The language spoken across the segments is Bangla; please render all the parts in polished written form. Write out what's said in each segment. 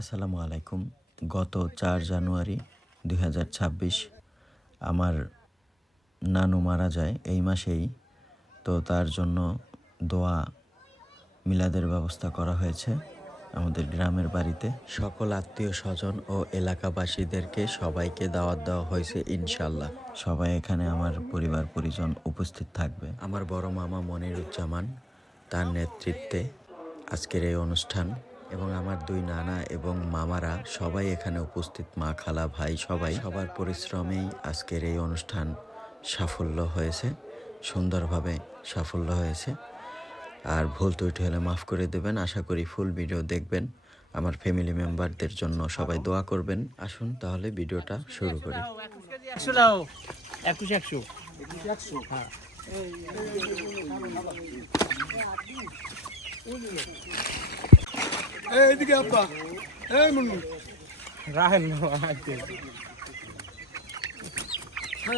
আসসালামু আলাইকুম। গত 4 জানুয়ারি 2026 আমার নানু মারা যায় এই মাসেই। তো তার জন্য দোয়া মিলাদের ব্যবস্থা করা হয়েছে আমাদের গ্রামের বাড়িতে। সকল আত্মীয় স্বজন ও এলাকাবাসীদেরকে সবাইকে দাওয়াত দেওয়া হয়েছে ইনশাল্লাহ। সবাই এখানে আমার পরিবার পরিজন উপস্থিত থাকবে। আমার বড় মামা মনিরুজ্জামান তার নেতৃত্বে আজকের এই অনুষ্ঠান এবং আমার 2 নানা এবং মামারা সবাই এখানে উপস্থিত, মা খালা ভাই সবার পরিশ্রমেই আজকের এই অনুষ্ঠান সাফল্য হয়েছে, সুন্দরভাবে সাফল্য হয়েছে। আর ভুল ত্রুটি হলে মাফ করে দেবেন। আশা করি ফুল ভিডিও দেখবেন। আমার ফ্যামিলি মেম্বারদের জন্য সবাই দোয়া করবেন। আসুন তাহলে ভিডিওটা শুরু করি। এইদিকে আব্বা, এই মুন্নু রাহেন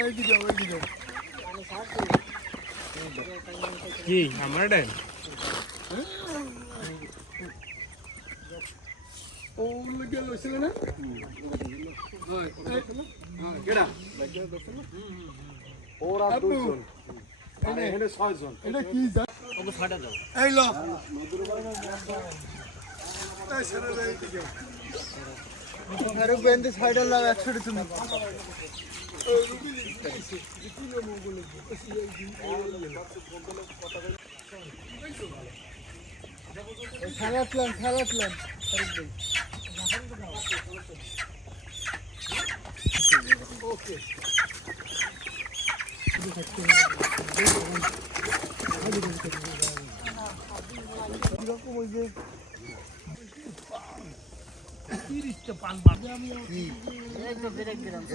এইদিকে কি আমার ডাইন ও লাগে লইছিল না হয় কেডা ওরা দুইজন মানে এখানে 6 জন। এটা কি জান ওকে ফাটা দাও। এই ল এই সরে এইদিকে আরে বেন্ডে সাইডে লাগা একসাথে তুমি খেলাতলাম ওকে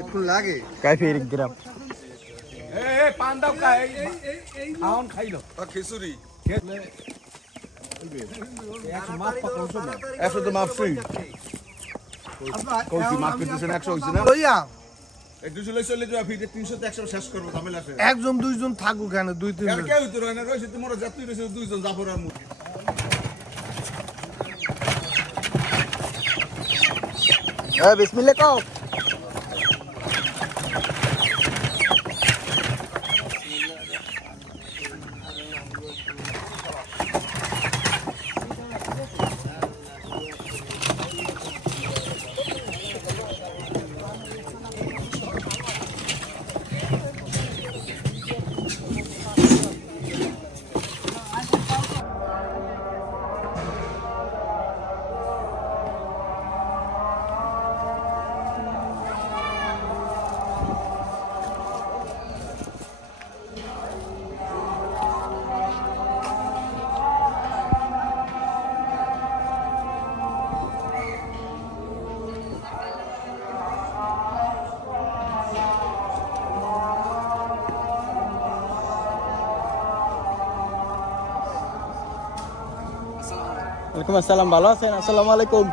একটু লাগে কাইফের গ্রাম এই পান দাও কা এই খাওন খাইলো খিচুড়ি একশো তো মাপ ফ্রি কৌশি মাপ দিতেছেন 100 হইছে না লইয়া এই দুশো লই চলে যাওয়া ফিরে 300 তে 100 শেষ করব ঝামেলা আছে একজন দুইজন থাকুক কেন দুই তিন আর কেউ তো রয় না রইছে তোমরা যাত্রী রইছে দুইজন জাফর আর মুখ বিসমিল্লাহ কও। ওয়ালাইকুম আসসালাম, ভালো আছেন? আসসালামু আলাইকুম।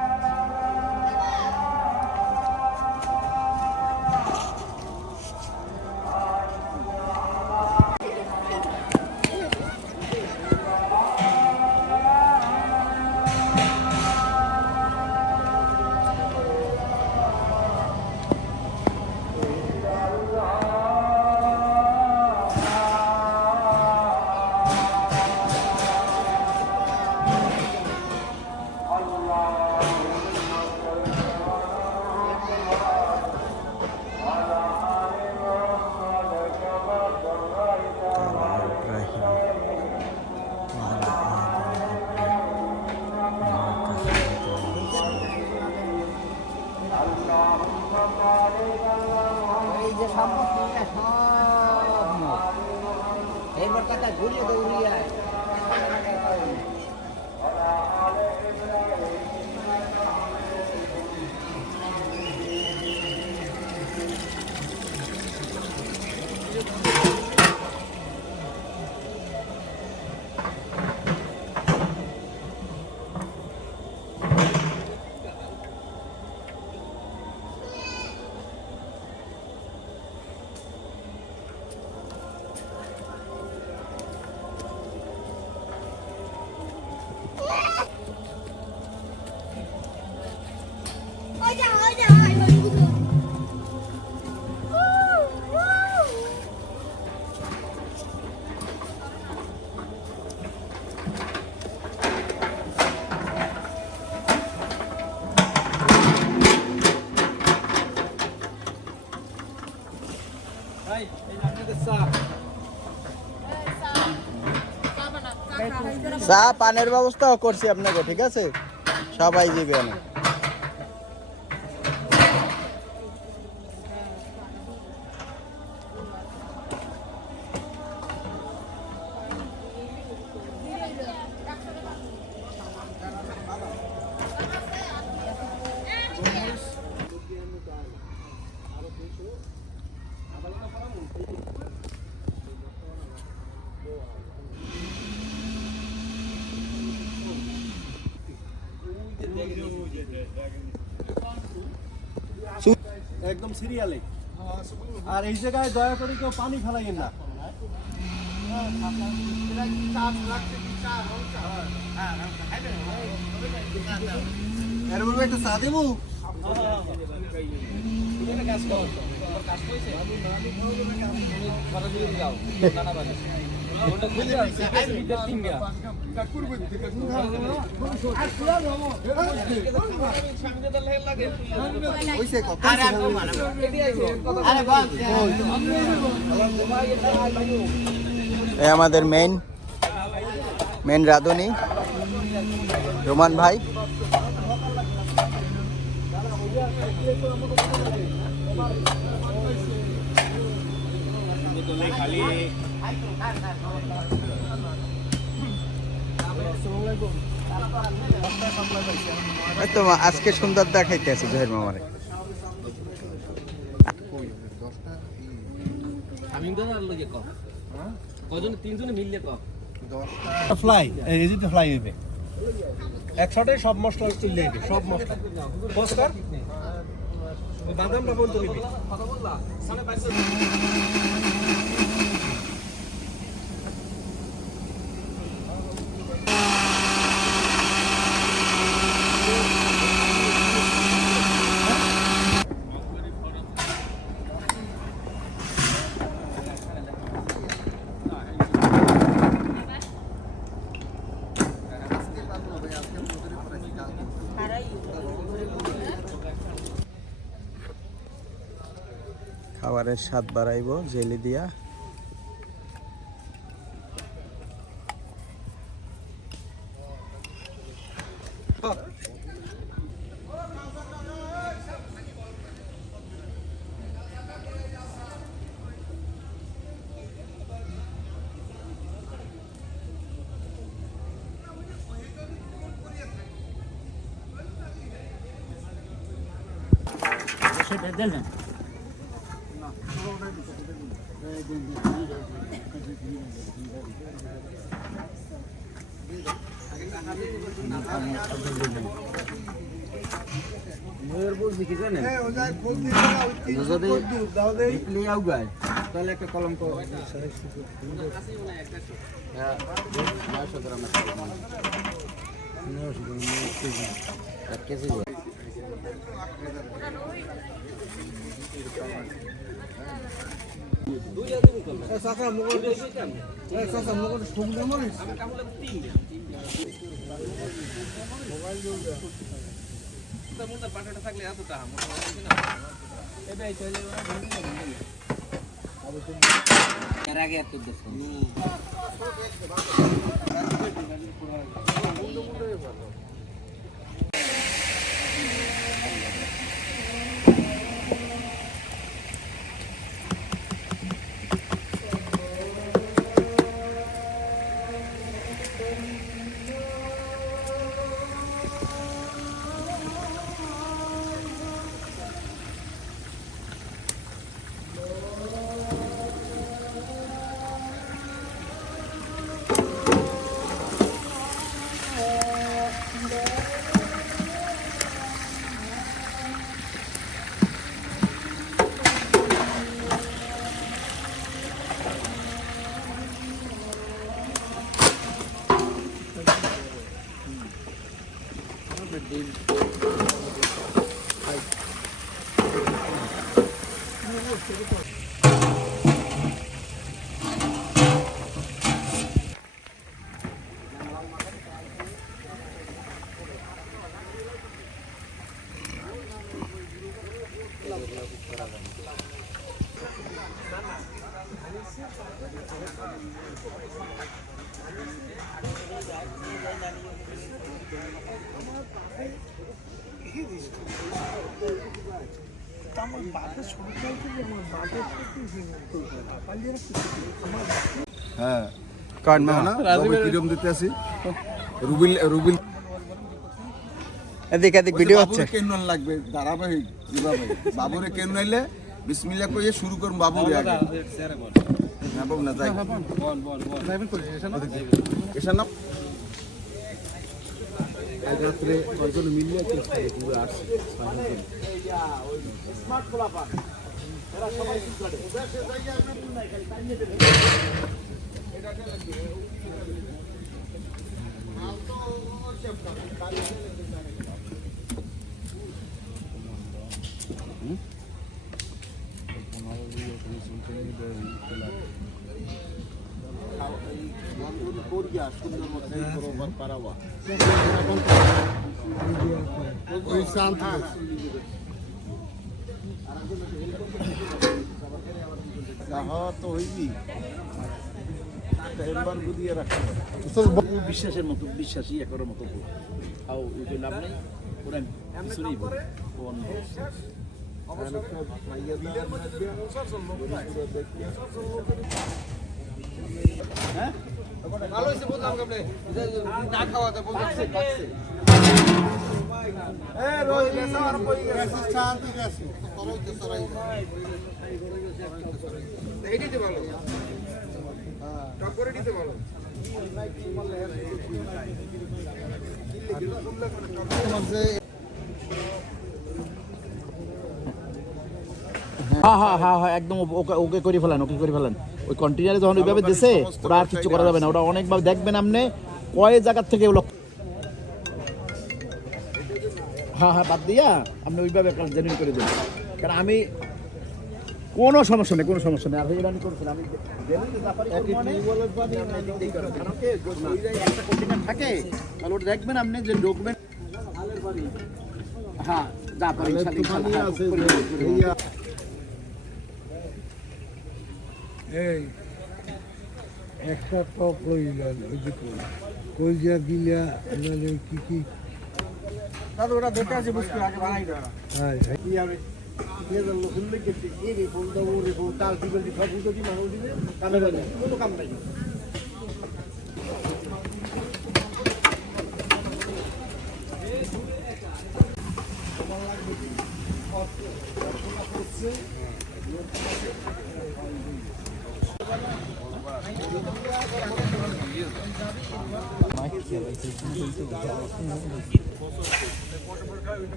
এইবার কথা ঘুরিয়ে দৌড়িয়ে চা পানের ব্যবস্থাও করছি আপনাকে, ঠিক আছে? সবাই যাবে না। একদম সিরিয়ালে। আর এই জায়গায় দয়া করে কেউ পানি ফেলাইয়েন না। এর বলবো একটু চা দেবো। আমাদের মেন রাঁধুনি রোমান ভাই। তো আজকে সুন্দর দেখাইতে আছে জহির মামারে। ফ্লাই এই যে ফ্লাই হইবে এক শটে সব মশলা চলে যাবে, সব মশলা বস্কার বাদামটা বলতে দিবি। খাবারের স্বাদ বাড়াইব জেলি দিয়া। তাহলে একটা কলঙ্ক এর আগে এত দেখুন হ্যাঁ কারণ না কিরম দিতে আসি রুবিল রুবিল এদিক এদিক ভিডিও হচ্ছে কেন লাগবে ধারাবাহিক যেভাবে বাবুরে কেন নাইলে বিসমিল্লাহ কইয়ে শুরু করুন বাবুরে আগে না বাবু না যাই এসা না আজ রাত্রে কয়জন মিলিয়ে পুরো আসছে ওই শান্ত তো হইবি একবার বুঝিয়ে রাখতে বিশ্বাসের মতো বিশ্বাসী একর মতো তাও ওই লাভ নেই ওরা কিছু নেই ভালো হয়েছে বললাম কেমনে না খাওয়াতে বলছে এইটাই ভালো টপ করে দিতে ভালো হ্যাঁ হ্যাঁ হ্যাঁ হ্যাঁ একদম ওকে ওকে করে ফেলেন ওকে করে ফেলেন ওই কন্টেনারে যখন ওইভাবে দিছে ওরা আর কিছু করা যাবে না ওটা অনেকভাবে দেখবেন আপনি কয় জায়গার থেকে ওগুলো হ্যাঁ হ্যাঁ বাদ দিয়া আপনি ওইভাবে একটা জেনুইন করে দেবেন কারণ আমি কোনো সমস্যা নেই কোনো সমস্যা নেই আর রানি করছেন আমি একটা কন্টেনার থাকে তাহলে ওটা দেখবেন আপনি যে ডকুমেন্ট হ্যাঁ যা পারি এই একটা টপ লইলেন ওই যে কলজা গিলা নালে কি কি দাদা ওরা দেখে আছে বুঝতে আগে বানাই দাও হ্যাঁ কি হবে নিজের লোক শুনলে কি এই রে ফোন দাও রে ফোন তাল দিবেন দি সব উল্টো কি মানুষ দিবে কামে বানি কোনো কাম নাই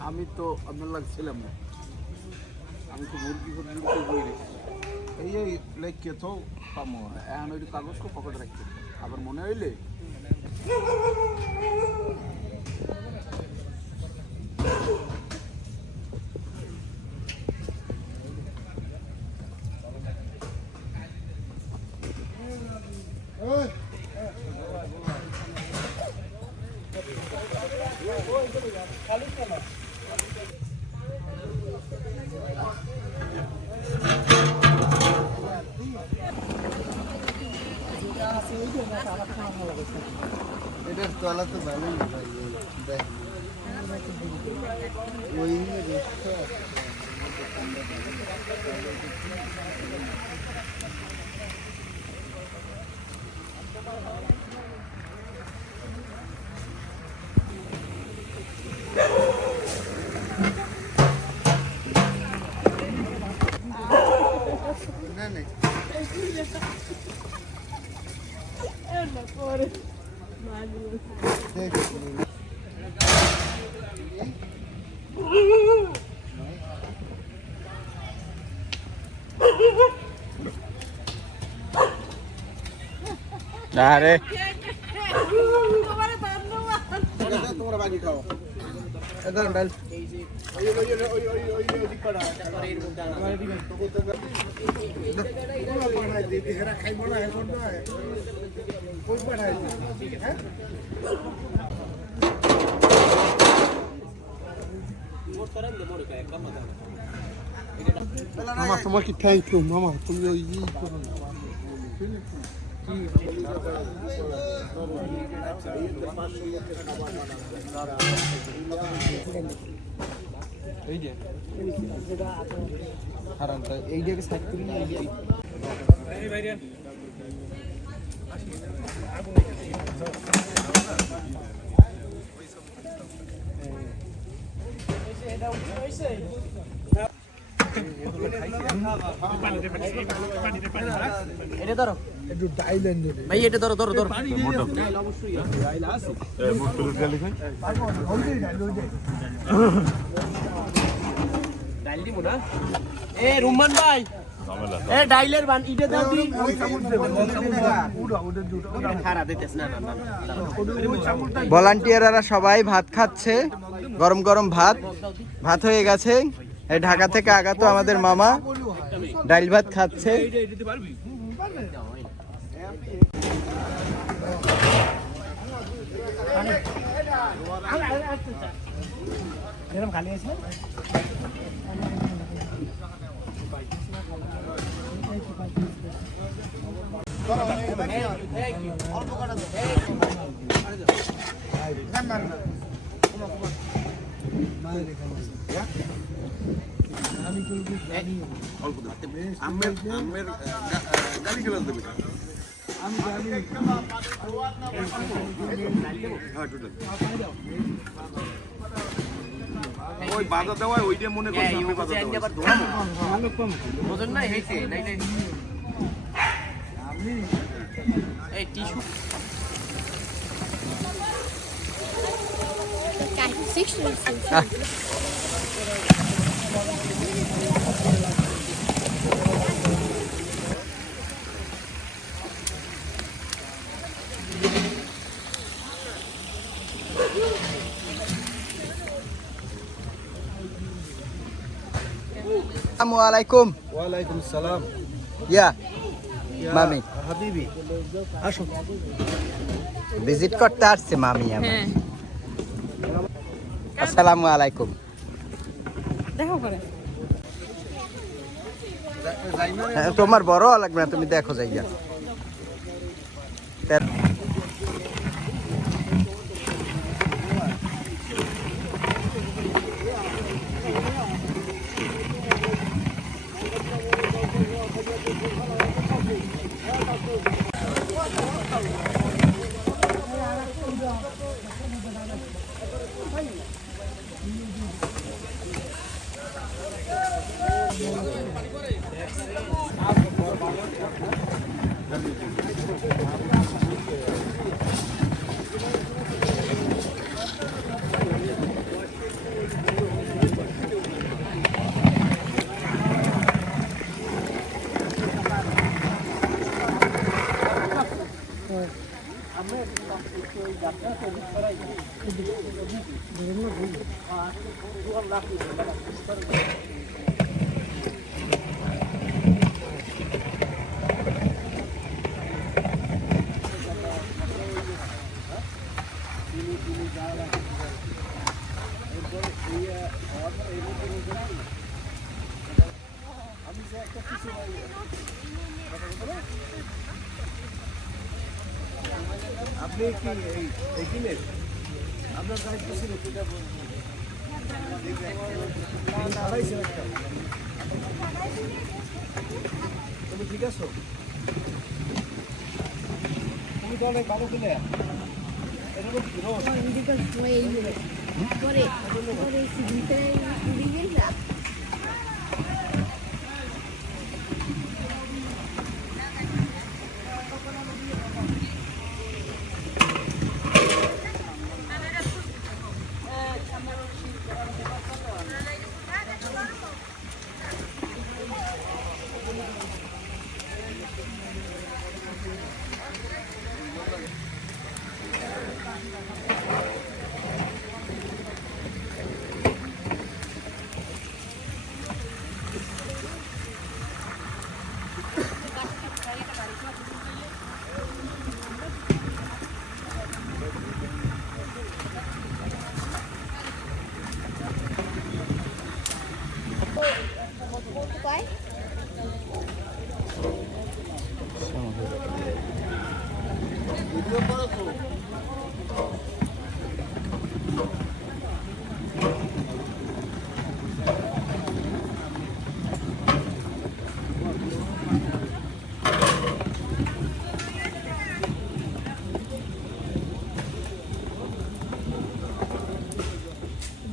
আমি তো আপনার লাগছিলাম না আমি তো মুরগি পর্যন্ত বই রেখেছি এই লেখকে তো পামো এখন ওই কাগজকে পকেটে রাখতে আবার মনে হইলে এটার তলা তো ভালোই দেখ ওই না না আরে তোমরা বাকি খাও এগারো ডাল মামা তোমাকে থ্যাংক ইউ মামা তুমি ওই এইটাকে সাইড করি এটা ধরো একটু ডাইল এনে দে ভাই, এটা ধরো ধরো ধরো। ডাইল দিব না? এ রুমান ভাই, এ ডাইলের বান ইটা দাও দি। খারা দিতেছ না না না। ভলান্টিয়াররা সবাই ভাত খাচ্ছে, গরম গরম ভাত ভাত হয়ে গেছে। এই ঢাকা থেকে আগত আমাদের মামা ডাইল ভাত খাচ্ছে। এরকম খালি আছে ওই বাধা দেওয়া ওইটা মনে করছি আমি বাধা দেওয়া ওজন না হইছে নাইলে এই টিস্যু আসসালামুয়ালাইকুম। ওয়ালাইকুম সালাম। ইয়া মামি হাবিবি আসো। ভিজিট করতে আসছে মামি আমার। আসসালামু আলাইকুম। তোমার বড় লাগবে না, তুমি দেখো যাইয়া। আপনি কি এই কিনেন? আপনার দায়িত্ব ছিল সেটা তুমি ঠিক আছো? তুমি তো অনেক ভালো কিনে এটা তো রোজ পরে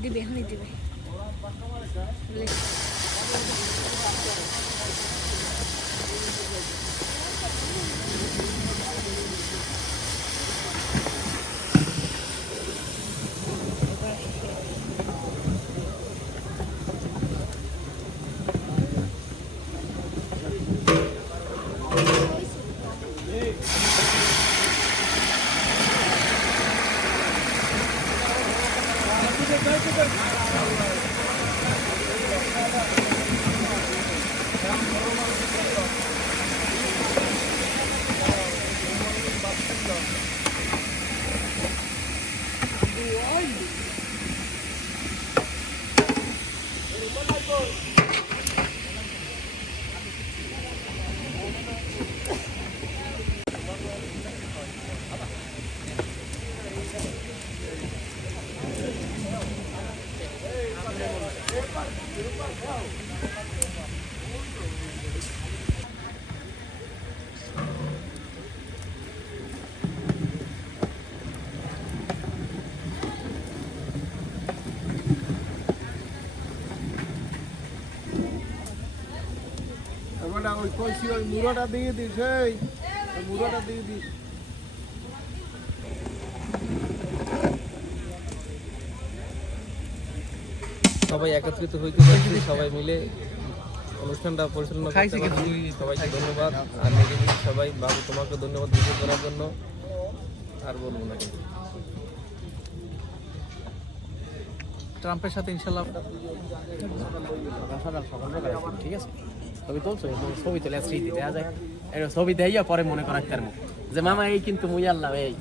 দিবে এখনই দিবে ওই কইছি ওই মুড়োটা দিয়ে দিস ওই মুড়োটা দিয়ে দিস সবাই একত্রিত হইতে পারছি, সবাই মিলে অনুষ্ঠানটা পরিচালনা করতে পারছি। সবাইকে ধন্যবাদ। আর নেগেটিভ সবাই বাবু তোমাকে ধন্যবাদ ভিডিও করার জন্য, আর বলবো না কিন্তু ট্রাম্পের সাথে ইনশাল্লাহ ঠিক আছে ছবি তুলছো ছবি তুলে স্মৃতি দেওয়া যায় এটা ছবি দেয়া পরে মনে করার তার যে মামা এই কিন্তু মুই আল্লাহ এই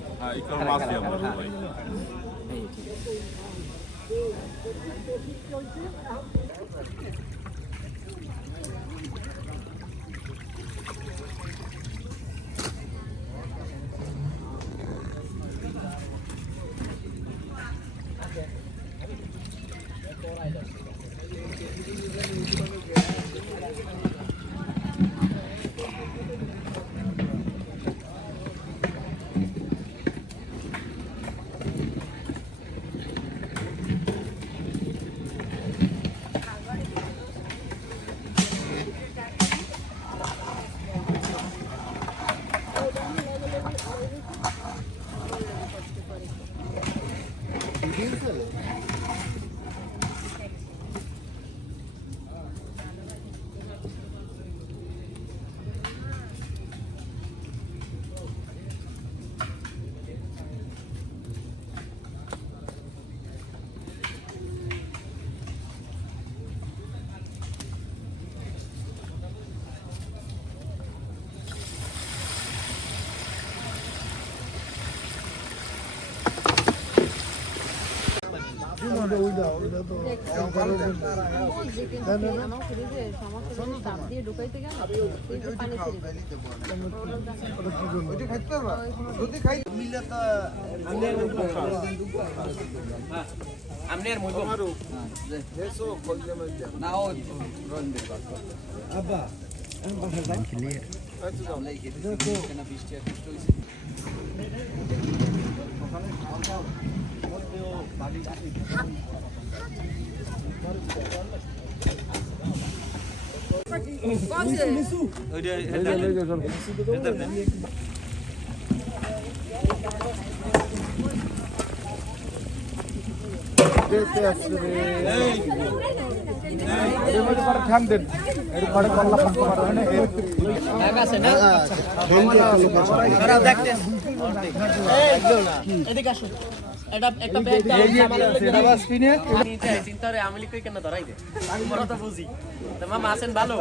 মামা আছেন ভালো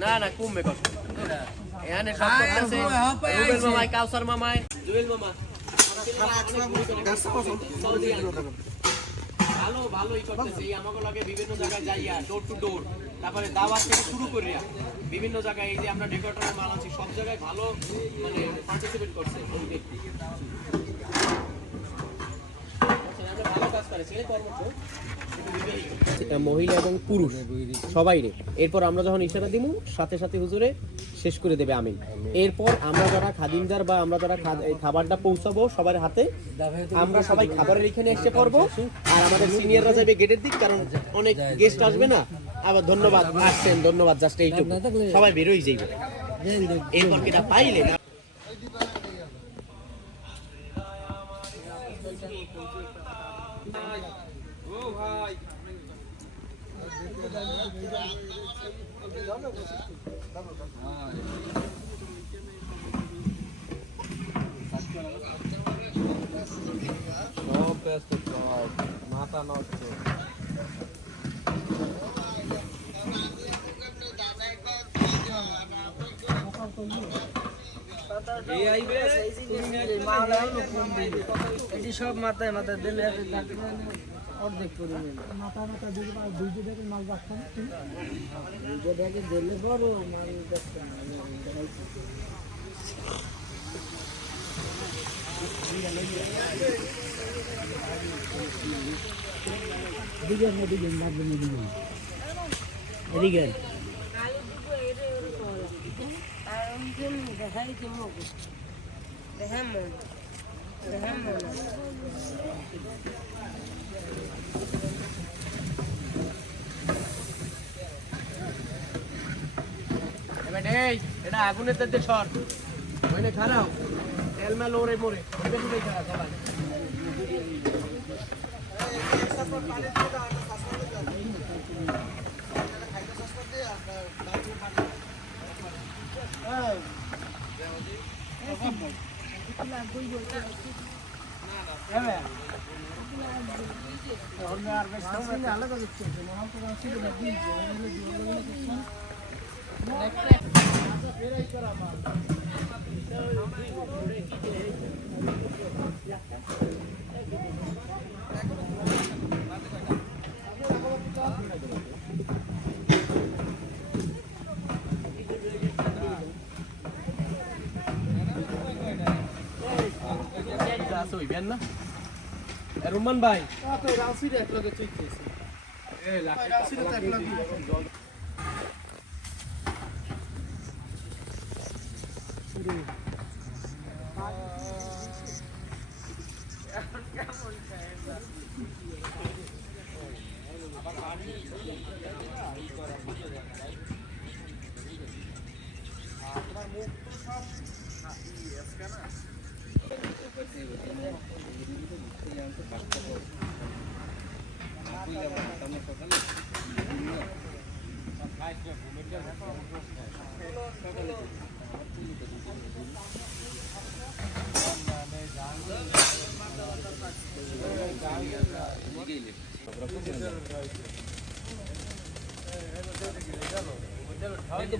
না না কমবে কষ্ট এখানে সব করতেছে রুবেল মামাই কাউসার মামাই জুয়েল মামা ভালো ভালোই করতেছে আমাকে লাগে বিভিন্ন জায়গায় যাইয়া ডোর টু ডোর তারপরে দাওয়াত থেকে শুরু করিয়া বিভিন্ন জায়গায় এই যে আমরা ডেকোরেটরের মাল আছি সব জায়গায় ভালো মানে পার্টিসিপেট করছে ওই ব্যক্তি ভালো কাজ করে ছেলে কর্মঠ মহিলা এবং পুরুষ সবাই রে এরপর আমরা যখন ইশারা দিব সাথে সাথে হুজুরে শেষ করে দেবে আমি। এরপর আমরা যারা খাদিমদার বা আমরা যারা এই খাবারটা পৌঁছাবো সবার হাতে, আমরা সবাই খাবারের এখানে এসে পড়বো, আর আমাদের সিনিয়ররা যাবে গেটের দিক, কারণ অনেক গেস্ট আসবে না। আবার ধন্যবাদ আসছেন, ধন্যবাদ, জাস্ট এইটুকু, সবাই বেরোই যাইবে। এরপর কিনা পাইলে না সব ব্যস্ত, সব মাথা নষ্ট। এটি সব মাথায় মাথায় দিলে অর্ধেক করে মাথা মাথা দিলে দুইটা ব্যাগের মাল রাখতাম, দুইটা ব্যাগে দিলে বড় মাল দেখতাম। এটা আগুনের তাতে সর ওইনে খারাপ এলমেল ওরে মোরে বেশি খারাপ সবাই। রুমান ভাই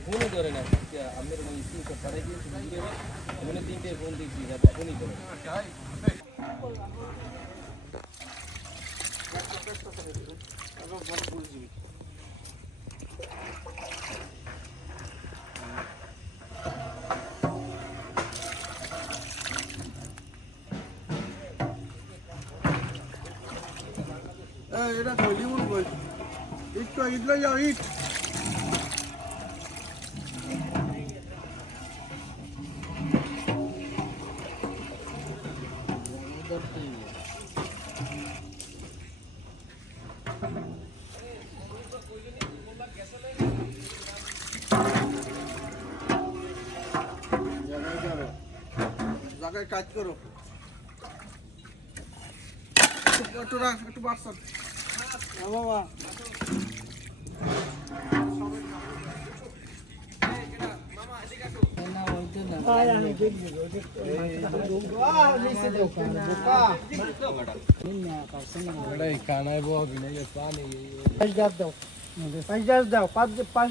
ফোনই করে না, আমাদের স্ক্রিনশট পাঠাই দিয়েছি, মানে 3টে ফোন দেখছি, ফোনই করে না। এটা ধরলি বলবো ইট তো ইট লই যাও ইট। জায়গায় কাজ করো, একটু রাখ, একটু বাড়ছান বাবা। দাও 5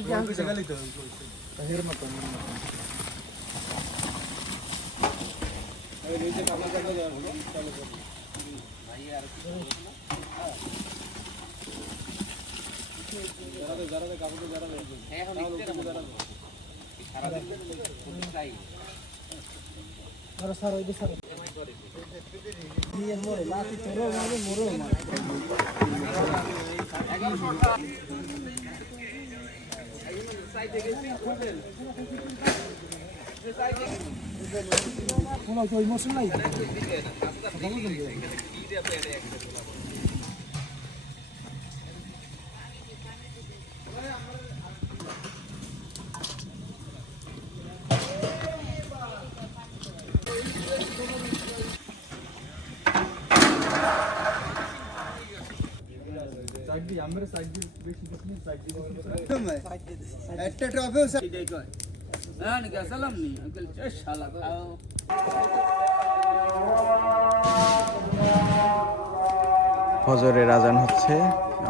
ফজরের আজান হচ্ছে,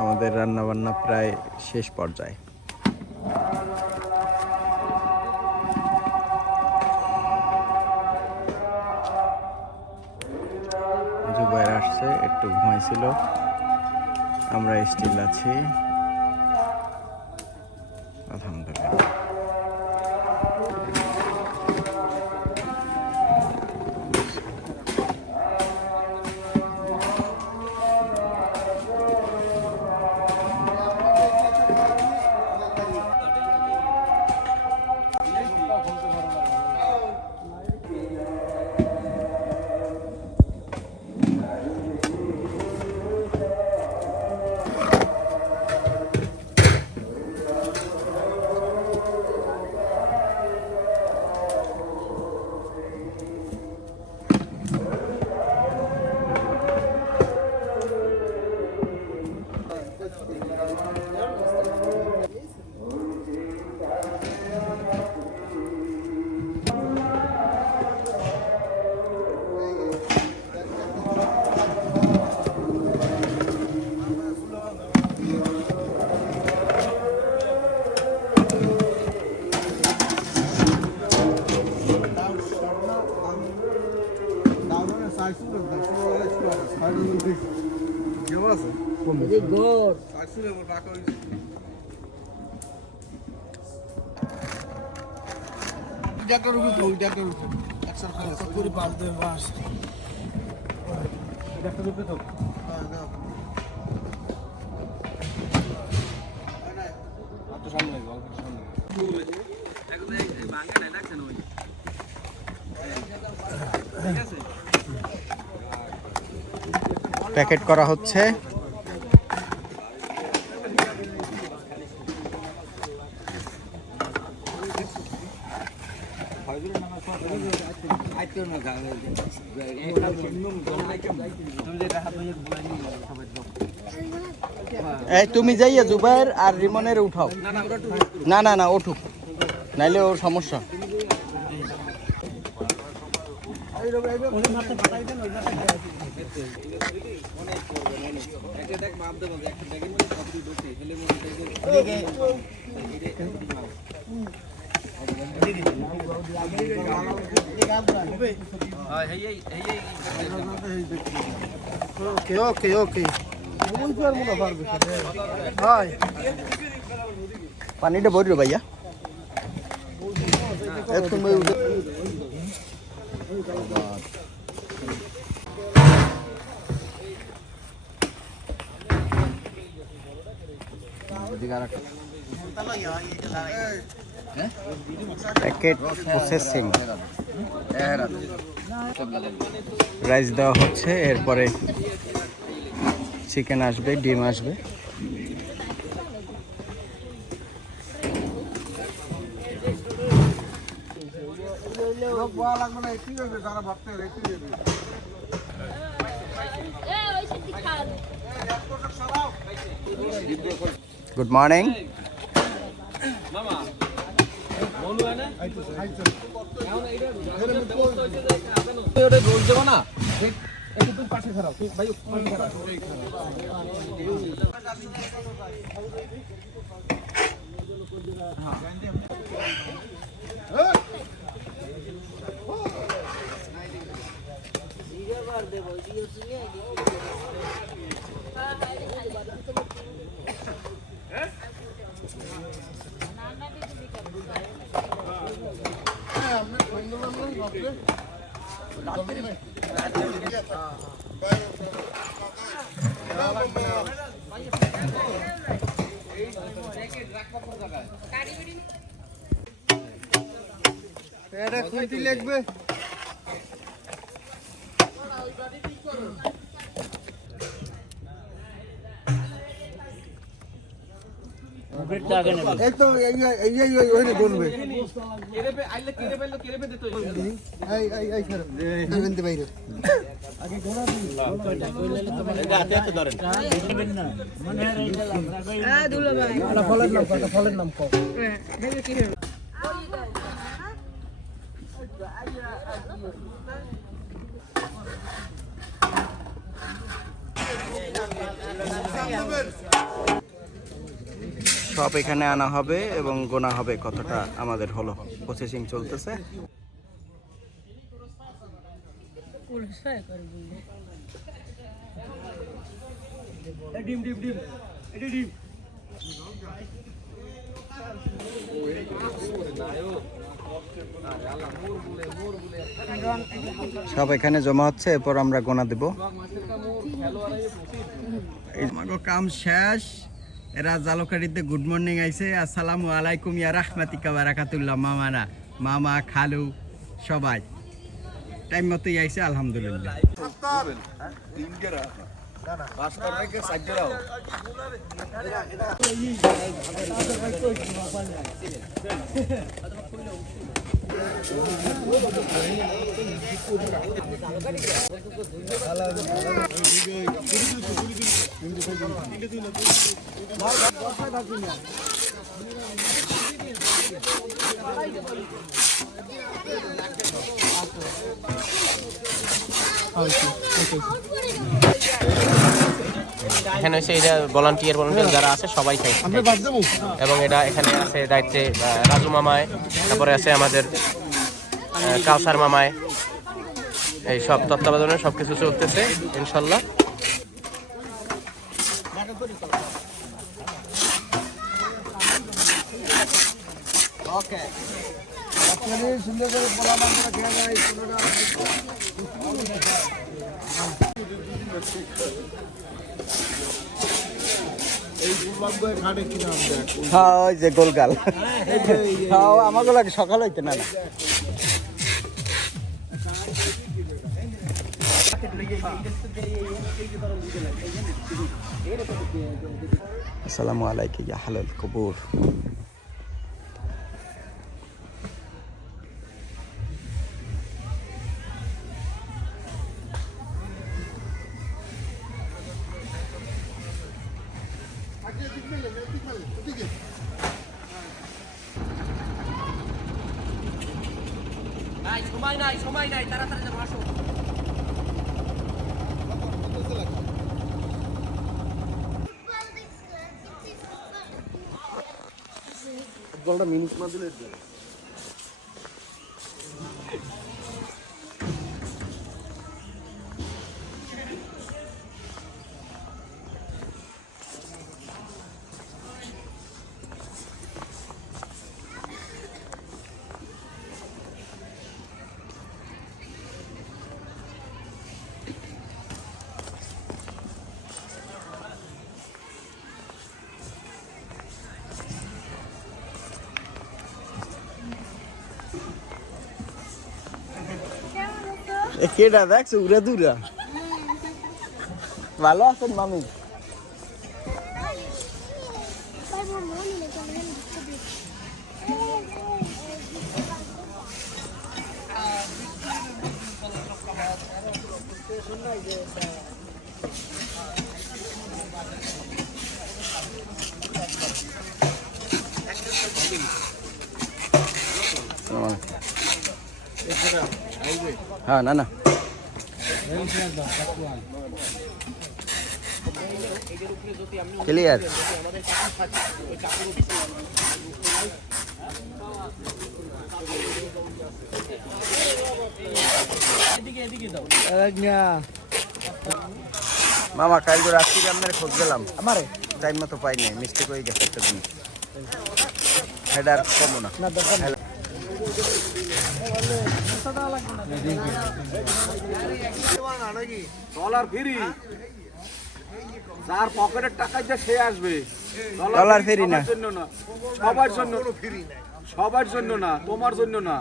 আমাদের রান্না বান্না প্রায় শেষ পর্যায়ে। জুবাইর আসছে, একটু ঘুমাইছিল, আমরা স্টিল আছি আলহামদুলিল্লাহ। প্যাকেট করা হচ্ছে। এই তুমি যাইয়া জুবাইর আর রিমনের উঠাও। না না না, ওঠুক, নাইলে ওর সমস্যা। ওকে ওকে, পানিটা ভরিল ভাইয়া। প্যাকেট প্রসেসিং, রাইস দেওয়া হচ্ছে, এরপরে চিকেন আসবে, ডিম আসবে। Good morning. ফলের নাম কম সব এখানে আনা হবে এবং গোনা হবে কতটা আমাদের হলো। প্রসেসিং চলতেছে। সব এখানে জমা হচ্ছে, এরপর আমরা গোনা দেব। কাম শেষ। এরা জালকারিতে গুড মর্নিং আইছে। আসসালামু আলাইকুম ইয়া রাহমাতিকা বারাকাতুল্লাহ। মামারা, মামা, খালু সবাই টাইম মতোই আইছে আলহামদুলিল্লাহ। এখানে হচ্ছে এটা ভলান্টিয়ার যারা আছে সবাই খাইছে এবং এটা এখানে আছে দায়িত্বে রাজু মামায়, তারপরে আছে আমাদের কাউসার মামায়, এই সব তত্ত্বাবধানে সবকিছু চলতেছে ইনশাল্লাহ। হ্যাঁ, ওই যে গোলগাল আমাকে লাগে সকাল হইতে না। আসসালামু আলাইকুম ইয়া আহলাল কুবুর। সময় নাই তাড়াতাড়ি যাবো, আসো। মিনিট না দিলে কেডা দেখছো উড়া দুরা? ভালো আছেন মামু? হ্যাঁ, না না ক্লিয়ার। মামা কাল তো রাত্রি আপনার খোঁজ দিলাম, আমার টাইম মতো পাই নাই, মিস্টেক হয়ে গেছে একটা জিনিস। হেডার কমো না ডলার ফ্রি, যার পকেটের টাকা যে সে আসবে। ডলার ফেরি না, জন্য না, সবার জন্য ফ্রি, সবার জন্য না, তোমার জন্য না।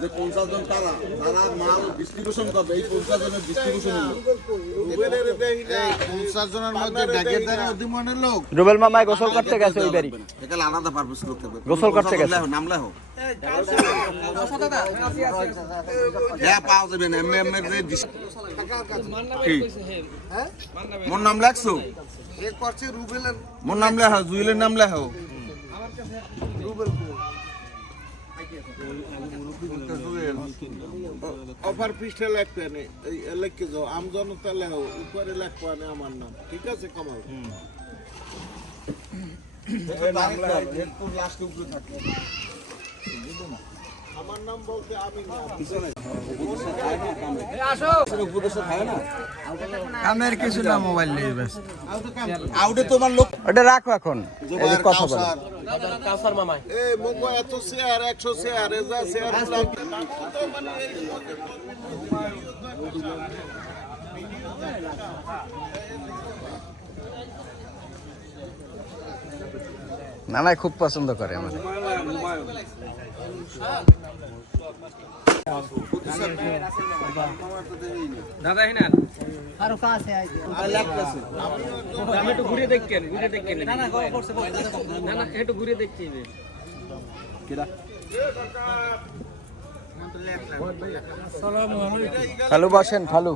যে 50 জন তারা মাল ডিস্ট্রিবিউশন করবে, এই 50 জনের ডিস্ট্রিবিউশন হলো 50 জনের মধ্যে ডাকেদার অধিমনের লোক রুবেল মামায় গোসল করতে গেছে ওই বাড়ি, এখানে আলাদা পারপাস লোক থাকবে, গোসল করতে গেছে। নামলে হোক যা পাওয়া যাবে না এম এর যে মোর নাম লেখছো, এর করছে রুবেলের মোর নাম লেখো, জুয়েলের নাম লেখো, রুবেল অফার পৃষ্ঠে লিখতে নেই, লিখে যাও আম জনতা লেখো, উপরে লিখবা না আমার নাম, ঠিক আছে? কামাল লাস্ট উপরে থাকে আমার নাম বলতে আমি কামের কিছু না, মোবাইল নেই ব্যাস। আউটে তোমার লোক ওটা রাখো এখন, এই যে কথা বলো। কাউসার মামাই এই মুখ এত শেয়ার 100 শেয়ার যা শেয়ার নানাই খুব পছন্দ করে আমার। দাদা হিনান আরো কাছে আইছে আমি একটু ঘুরে দেখেন, না না করছে, না না একটু ঘুরে দেখছি খালু বসেন, খালু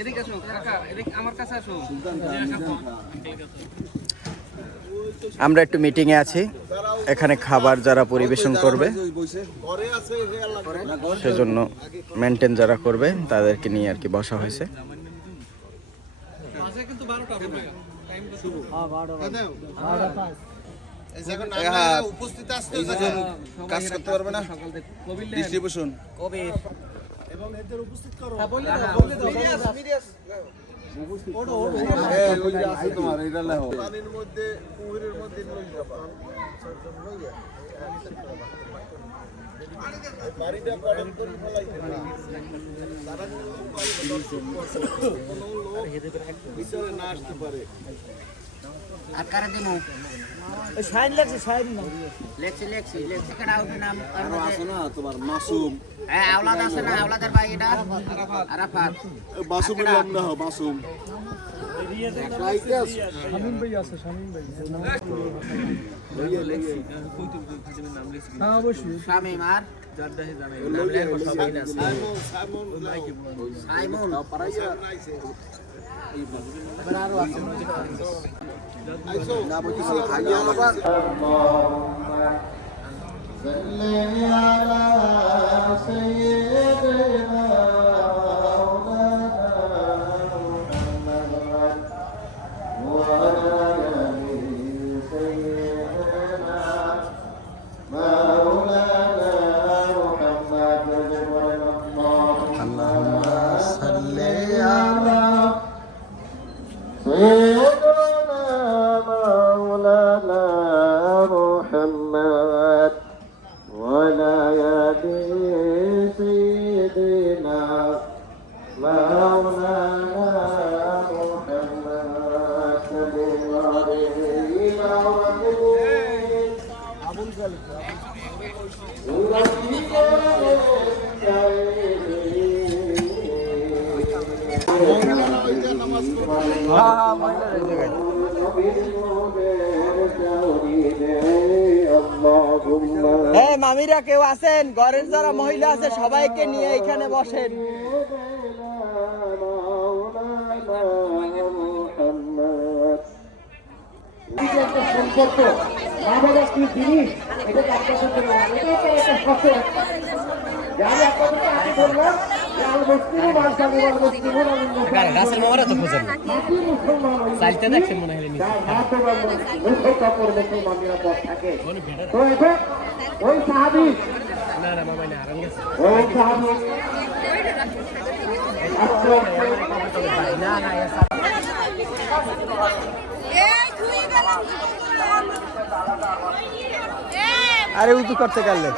এদিকে আসো কাকা, এদিকে আমার কাছে আসো। আমরা একটু মিটিং এ আছি, এখানে খাবার যারা পরিবেশন করবে সেজন্য মেনটেন যারা করবে তাদেরকে নিয়ে আর কি বসা হয়েছে। উপস্থিত আসতে কাজ করতে পারবে না ডিস্ট্রিবিউশন এবং এদের উপস্থিত করো তোমার এটা লেখো পানির মধ্যে পুকুরের মধ্যে লই যাবা বাড়িটা কড়ম করে ফলাইতে না তারা ভিতরে না আসতে পারে। আর কারে দিমু সাইন লেখছি, সাইন না লেখছি কেডা ওর নাম আরো আছে না তোমার মাসুম, হ্যাঁ আওলাদ আছে না, আওলাদের ভাই এটা আরাফাত মাসুমের নাম না মাসুম শামীম ভাই আছে, শামীম ভাই শামীম আর সাইমন আরো আছে মামিরা কেউ আছেন, ঘরের যারা মহিলা আছে সবাইকে নিয়ে এখানে বসেন। সম্পর্ক আমাদের কি জিনিস এটা আপনার সাথে এটা একটা শর্ত, যারা আপনাদেরকে আগে বললাম রাসেল মামারা তো খোঁজেন না চাইতে দেখছেন মনে হয় না না মামা না আরাম গেছে না না আরে উঁচু করতে গেলে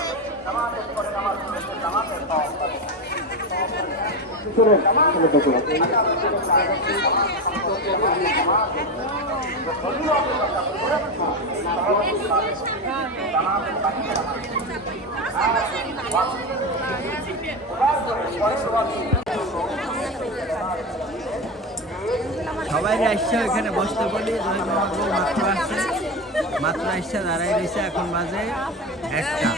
সবাই আসছে ওইখানে বসতে বলি মাত্র আসছে দাঁড়াই রয়েছে এখন বাজে 1টা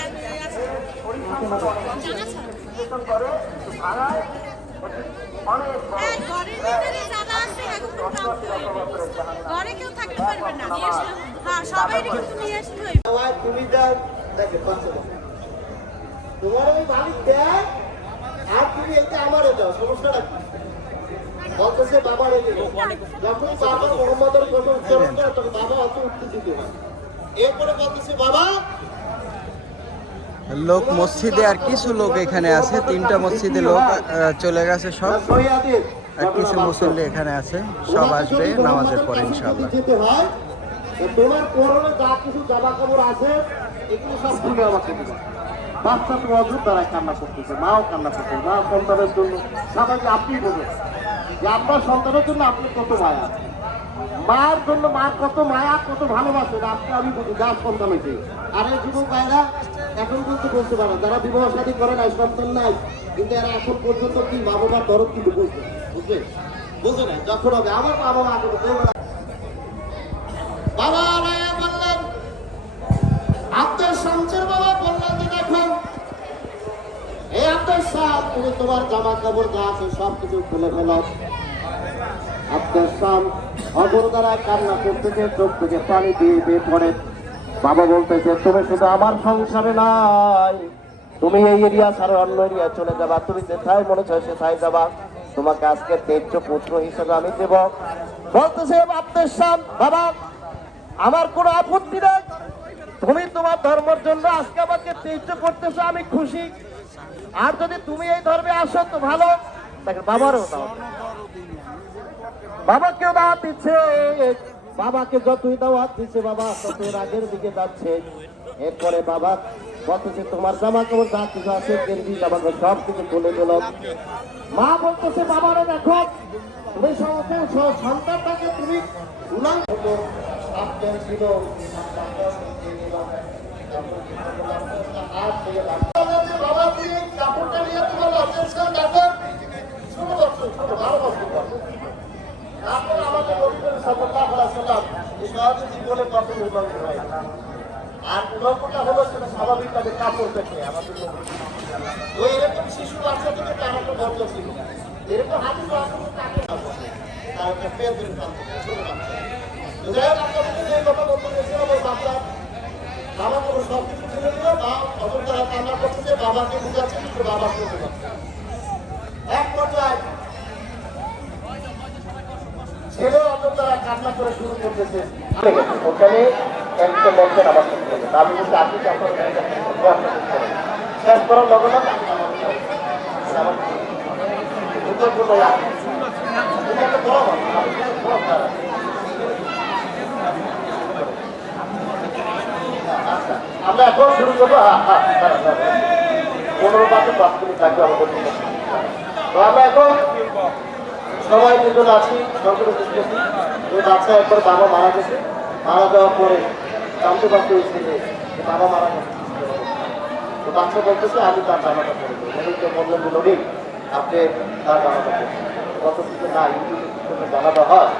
ঘরে কেউ থাকতে পারবে না হ্যাঁ সবাই কিন্তু নিয়ে আসতে হবে তুমি যাও দেখে তোমার ওই মালিক দেয় আর তুমি এটা আমারও দাও সমস্যাটা কি বলতেছে বাবা রেখে যখন বাবা মোহাম্মদের কথা উচ্চারণ করে তখন বাবা অত উত্তেজিত হয় এরপরে বলতেছে বাবা লোক মসজিদে আর কিছু লোক এখানে আছে 3টা মসজিদে লোক চলে গেছে সব আর কিছু মুসল্লি এখানে আছে সব আসবে নামাজের পরে ইনশাআল্লাহ যেতে হয় তোমার পরনে যা কিছু জামা কাপড় আছে এগুলো সব খুলে আমাকে দিবা বাচ্চা তো অজুর দ্বারা কান্না করতেছে মাও কান্না করতেছে মা সন্তানের জন্য সবাইকে আপনি বলুন যে আপনার সন্তানের জন্য আপনি কত মায়া মায়ের জন্য মার কত মায়া কত ভালোবাসেন আপনি আমি বুঝি যার সন্তান হয়েছে আর এই যুবক ভাইরা এখন কিন্তু বলতে পারে যারা বিবাহ শাদী করে নাই সন্তান নাই কিন্তু এরা এখন পর্যন্ত কি মা বাবার দরদ কিন্তু বুঝবে বুঝবে বুঝে না যখন হবে আমার মা বাবা আগে বাবা রায়া বললেন আব্দুল শামসের বাবা বললেন যে দেখো এই আব্দুল শাহ তুমি তোমার জামা কাপড় যা আছে সব কিছু খুলে ফেলো আব্দুল শাম অগর দ্বারা কান্না করতেছে চোখ থেকে পানি দিয়ে বেয়ে পড়ে বাবা বলতেছে তুমি শুধু আমার সংসারে নাই তুমি এই এরিয়া ছাড়া অন্য এরিয়া চলে যাবা তুমি যেথায় মনে চায় সেথায় যাবা তোমাকে আজকে তেজ্য পুত্র হিসেবে আমি দেব বলতেছে আব্দুল শাম বাবা আমার কোনো আপত্তি নেই তুমি তোমার ধর্মের জন্য আজকে আমাকে তেজ্য করতেছো আমি খুশি আর যদি তুমি এই ধর্মে আসো তো ভালো দেখেন বাবারও দাও বাবাকেও দাওয়াত দিচ্ছে বাবাকে যতই দাওয়াত দিচ্ছে বাবা ততই রাগের দিকে যাচ্ছে এরপরে বাবা বলতেছে তোমার জামা কাপড় যা কিছু আছে গেঞ্জি জামা কাপড় সব কিছু খুলে দিল মা বলতেছে বাবারে দেখো তুমি সন্তানটাকে তুমি ছিল বাবা তুমি কাপড়টা নিয়ে তোমার দেখো তারপর আমাদের সাল্লাল্লাহু আলাইহি ওয়াসাল্লাম ইসলামী জীবনে কত উল্লঙ্ঘন হয় আর উল্লঙ্ঘনটা হলো সেটা স্বাভাবিকভাবে কাপড় দেখে আমাদের ওই এরকম শিশু বাচ্চা থেকে তার একটা বর্জ্য ছিল এরকম হাতে তাকে তার একটা পেটের ছোট বাচ্চা যে কথা বলতে গেছিলাম ওই বাচ্চা বাবা কোনো সব কিছু ছেড়ে দিল বা অজর তারা কান্না করতেছে বাবাকে বুঝাচ্ছে কিন্তু বাবা করতে পারছে এক পর্যায়ে ছেলে অজর তারা কান্না করে শুরু করতেছে ওখানে একটা মঞ্চের আবার করতে হবে আমি বলছি আপনি শেষ করার লগে লগে আমরা এখন শুরু করবো 15-5 মিনিট লাগবে আমাদের তো আমরা এখন সবাই দুজন আছি সকলে বুঝতেছি ওই বাচ্চা একবার বাবা মারা গেছে মারা যাওয়ার পরে জানতে পারতে হয়েছে যে বাবা মারা গেছে তো বাচ্চা বলতেছে আমি তার জানাটা করে দেবো নবীকে বললেন যে নবী আপনি তার জানাটা করবেন কত কিছু না ইউটিউবে জানাটা হয়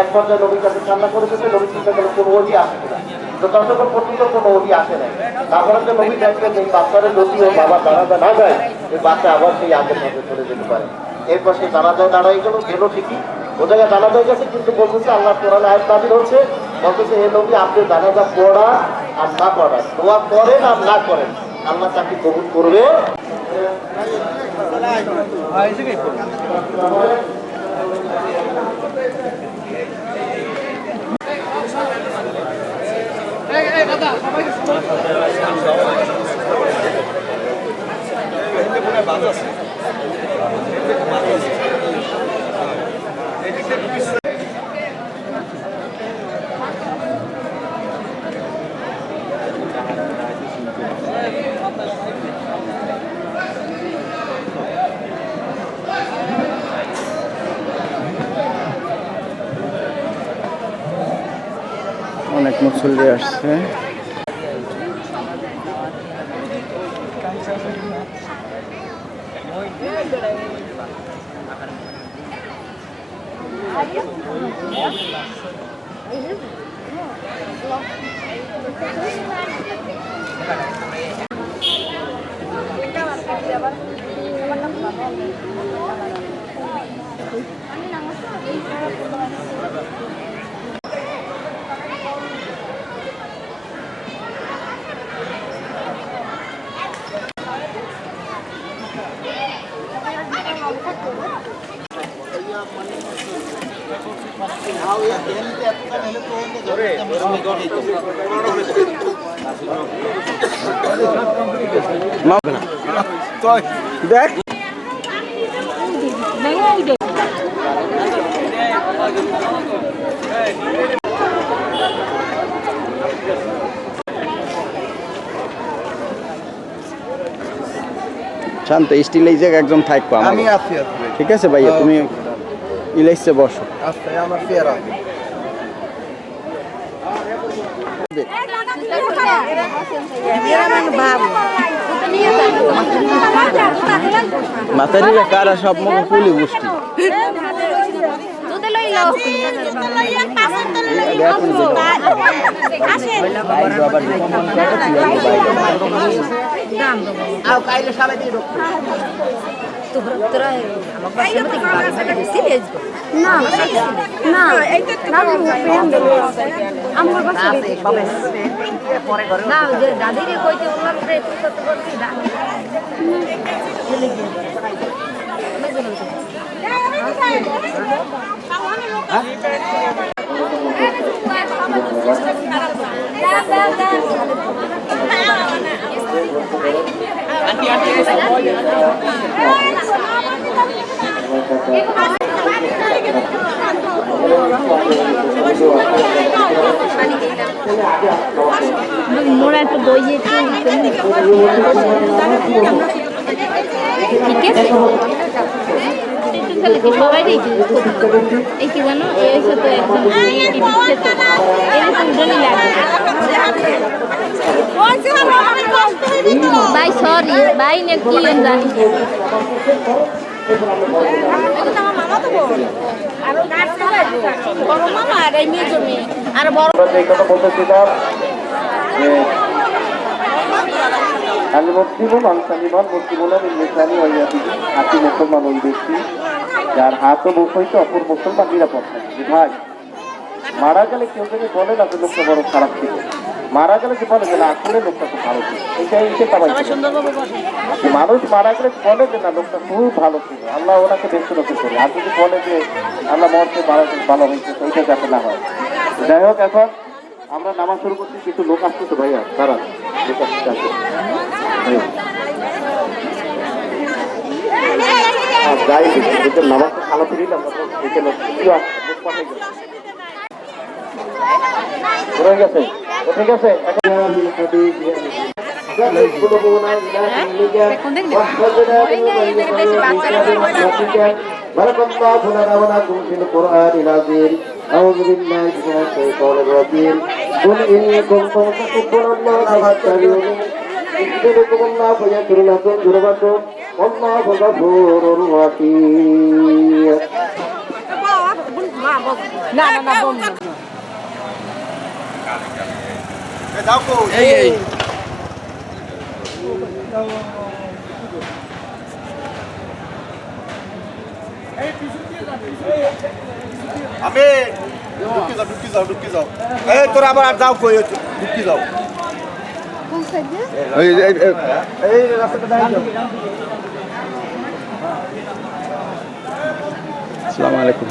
এক পর্যায়ে নবীর কাছে কান্না করে দিতে নবী চিন্তা করে কোনো ওই আসে কিনা তো ততক্ষণ পর্যন্ত কোনো ওই আসে নাই তারপরে যে নবী দেখবেন যে বাচ্চারা যদি ও বাবা জানাটা না যায় ওই বাচ্চা আবার সেই আগের মধ্যে চলে যেতে পারে এরপর সেই জানাজায় দাঁড়াই গেল ঠিকই ও জায়গায় জানাজা হয়ে গেছে কিন্তু বলতেছে আল্লাহ কোরআন আয়াত নাযিল হচ্ছে বলতেছে হে নবী আপনি জানাজা পড়া আর না পড়া দোয়া করেন আর না করেন আল্লাহ তাকে কবুল করবে অনেক মুসল্লি আসছে। দেখ শান্ত স্টিল এই জায়গা একদম থাকবো আমি আছি ঠিক আছে ভাইয়া, তুমি ইলাইসে বসো। আচ্ছা আমার পেয়ারা মাতারিরা কারা সব মুখে পুলি গোষ্ঠী দাদিরে কইতে মোরা একটু দই ঠিক আছে সবাই দেখি এই কি জানো এর সাথে একদম ভাই সরি ভাই না কি জানি বড় মামা আর এই মেয়ে জমি আর বড় মুসলমান ওই ব্যক্তি যার হাত ও মুখ হইতে অপর মুসলমান নিরাপদ থাকে। ভাই মারা গেলে কেউ যদি বলে না যে লোকটা বড় খারাপ ছিল, মারা গেলে যে বলে যে না আসলে লোকটা খুব ভালো ছিল, মানুষ মারা গেলে বলে যে না লোকটা খুব ভালো ছিল, আল্লাহ ওনাকে বেশি লোক করে। আর যদি বলে যে আল্লাহ মরতে ভালো হয়েছে, ওইটা যাতে না হয়। যাই হোক, এখন আমরা নামাজ শুরু করছি, কিছু লোক আসছে তো ভাইয়া, তারা লোক আসছে। যাই নামাজটা খালা ফিরিলাম গেছে, ঠিক আছে। আমি ঢুকি যাও এই তোরা আবার আর যাও কই ঢুকি যাও এই রাস্তাটা আসসালামু আলাইকুম।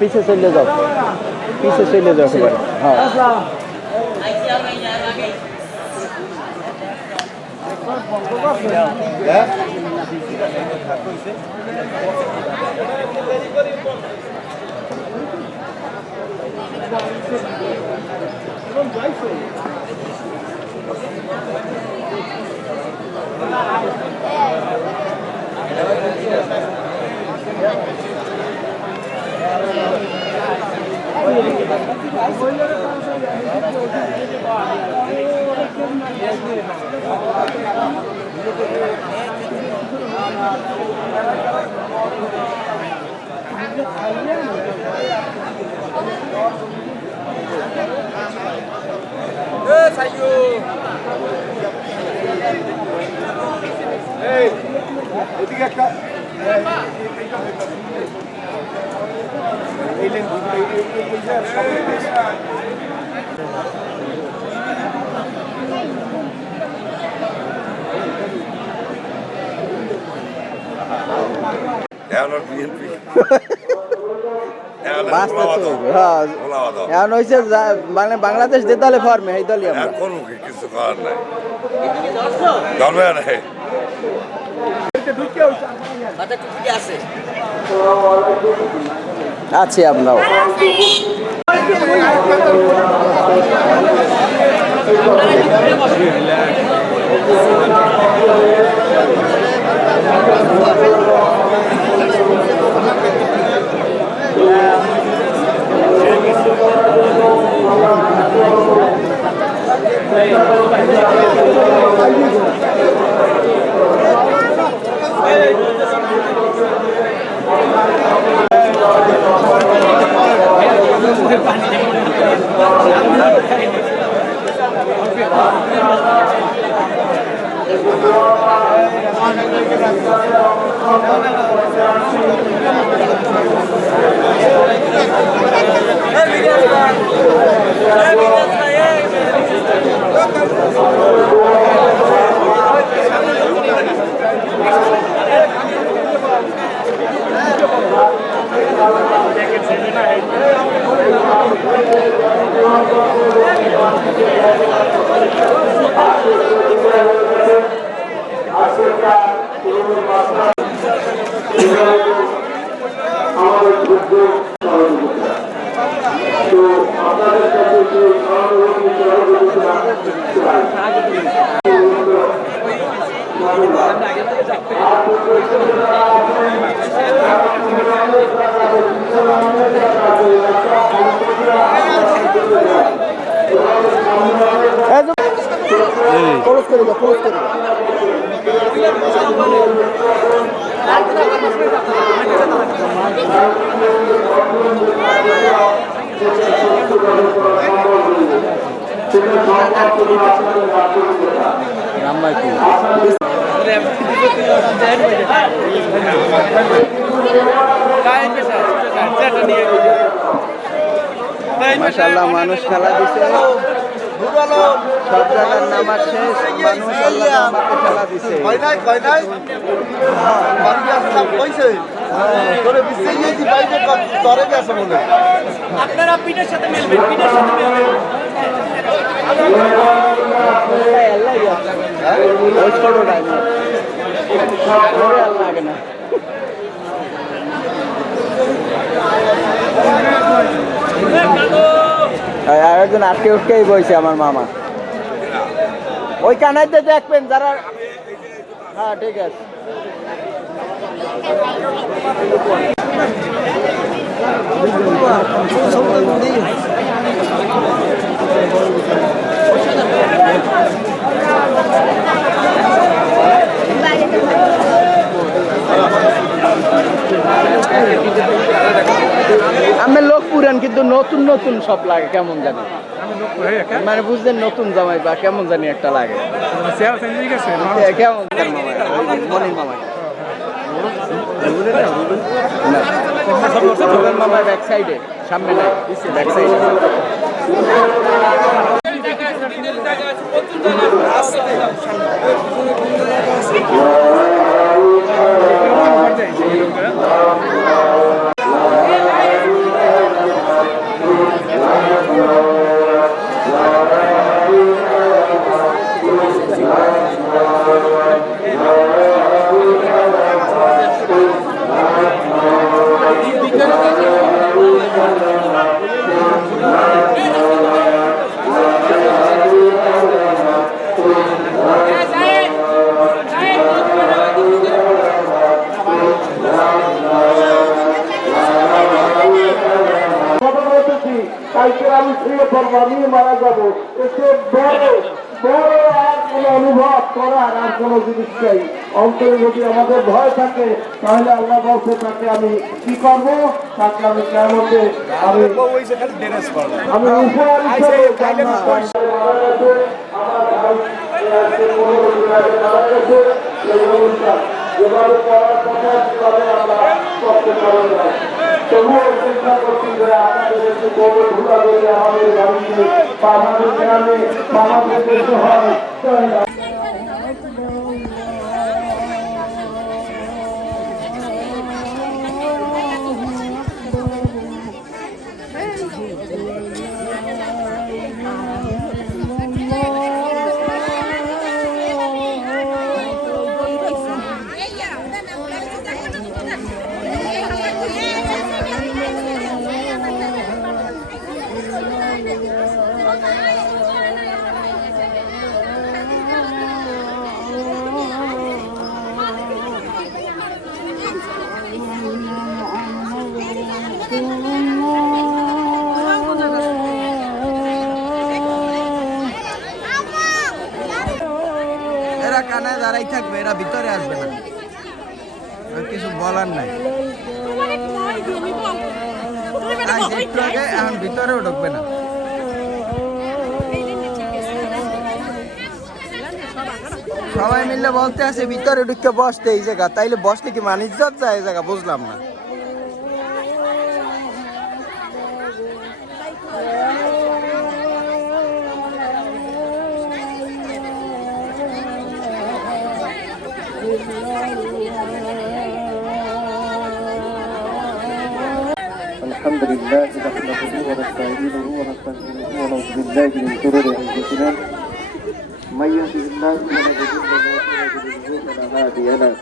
পিছে চলে যাও, পিছে চলে যাও একেবারে। হ্যাঁ এখন হয়েছে মানে বাংলাদেশ যে দলে ফর্মে এই দলই আমরা কিছু করার নাই ধরবে না আছি আমরাও। মাশাআল্লাহ মানুষ খেলা দিছে, সব জায়গার নামাজ শেষ, মানুষ আল্লাহ আমাকে খেলা দিছে। আপনারা পিঠের সাথে মিলবেন, পিঠের সাথে মিলবেন। একজন আটকে উঠকেই বইছে আমার মামা, ওই কানাইতে দেখবেন যারা। হ্যাঁ ঠিক আছে। আমি লোক পুরান কিন্তু নতুন নতুন সব লাগে কেমন জানি, মানে বুঝলেন নতুন জামাই বা কেমন জানি একটা লাগে। কেমন মনির মামা রুবেল মামা ব্যাক সাইডে, সামনে নাই, ব্যাক সাইডে। কালকে আমি শুয়ে পড়বো, আমি মারা যাবো, এসে বড় বড় আর কোনো অনুভব করার আর কোনো জিনিস চাই। অন্তরে যদি আমাদের ভয় থাকে তাহলে আল্লাহ বলছে তাকে আমি কি করবো, তাকে আমি কেমতে আমি উপহার হিসেবে জান্নাত দান করব। মারা গেছে আমার ভাই, মারা গেছে, যেভাবে পড়ার কথা সেভাবে আমরা করতে পারি না। তবুও চেষ্টা করছি যে আপনাদের একটু গোবর ধুলা করে আমাদের বাড়িতে বা আমাদের গ্রামে বা আমাদের দেশে হয়। এরা কানায় দাঁড়াই থাকবে, এরা ভিতরে আসবে না, আর কিছু বলার নাই। একটু আগে, এখন ভিতরেও ঢুকবে না। সবাই মিলে বলতে আছে ভিতরে ঢুকে বসতে এই জায়গা, তাইলে বসলে কি মানিজ্জত যায় এই জায়গা, বুঝলাম না। الحمد لله نحمده ونستعينه ونستغفره ونعوذ بالله من شرور انفسنا من يهده الله فلا مضل له ومن يضلل فلا هادي له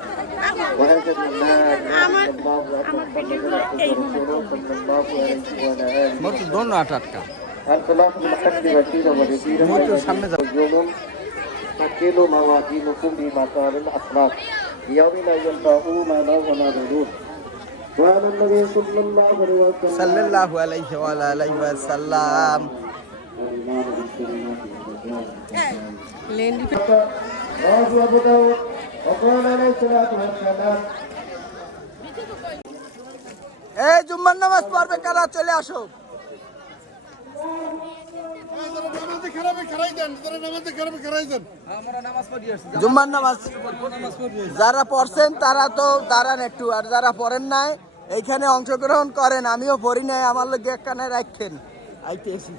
واشهد ان لا اله الا الله وحده لا شريك له صلى الله عليه وعلى اله মোটু দোনো আটকা الفلاح بالحق بشيرا ونذيرا মোটু সামনে যাও। يوم تكيل موازينكم بمكار الاخلاق يوم لا ينفع مال ولا بنون وعلى النبي صلى الله عليه وسلم সাল্লাল্লাহু আলাইহি ওয়া আলিহি ওয়াসাল্লাম। এই জুম্মার নামাজ পড়বে কারা, চলে আসো। জুম্মার নামাজ যারা পড়ছেন তারা তো দাঁড়ান একটু, আর যারা পড়েন নাই এইখানে অংশগ্রহণ করেন। আমিও পড়ি নাই, আমার লোক এক কানে রাখেন। আইতেছি,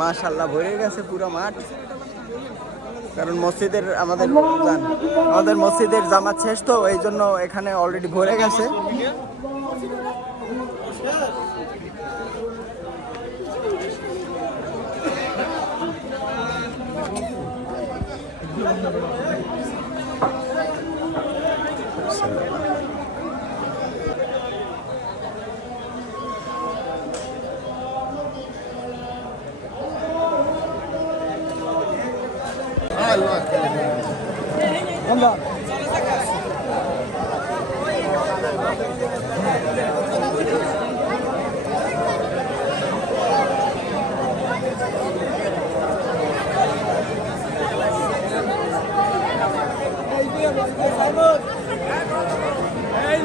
মাশাআল্লাহ ভরে গেছে পুরো মাঠ, কারণ মসজিদের আমাদের মসজিদের জামাত শেষ তো, এই জন্য এখানে অলরেডি ভরে গেছে।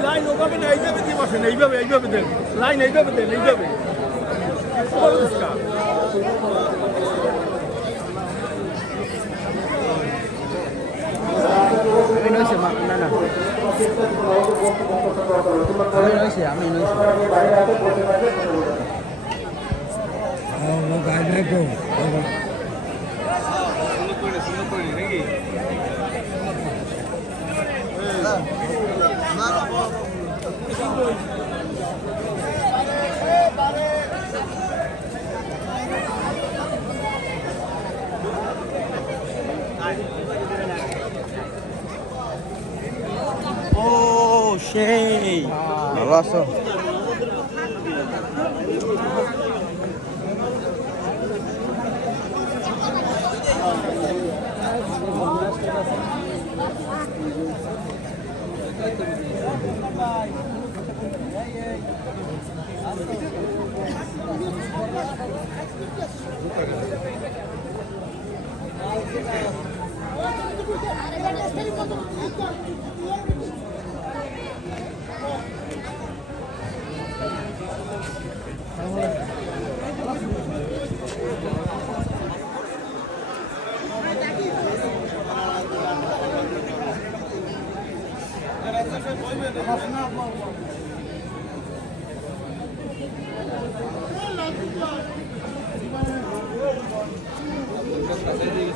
লাইন ওভাবে না, এইভাবে দিয়ে বসেন, এইভাবে দেন লাইন, এইভাবে দেন, এইভাবে আমি নইছে না না আমি ও সেই ভালো আছো?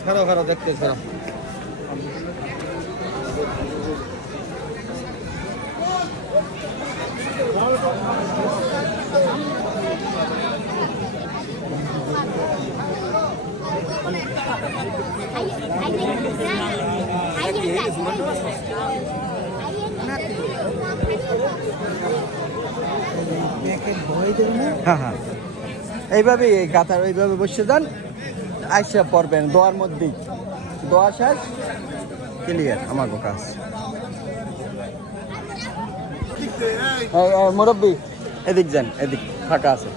খারো খারো দেখতেছ হ্যাঁ হ্যাঁ এইভাবে এই কাতার ওইভাবে বসে যান, আইসা পড়বেন দোয়ার মধ্যেই। দোয়া শেষ, ক্লিয়ার আমাকে কাজ। মুরব্বী এদিক যান, এদিক ফাঁকা আছে।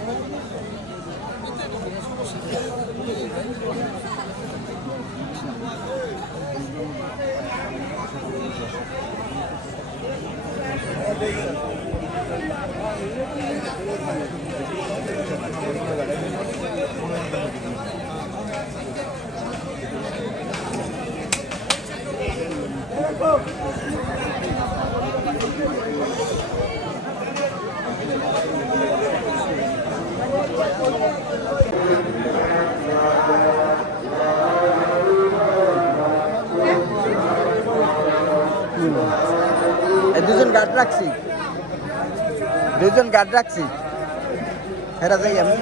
দুজন গার্ড রাখছি, দুজন গার্ড রাখছি, হেরা যাই আমি।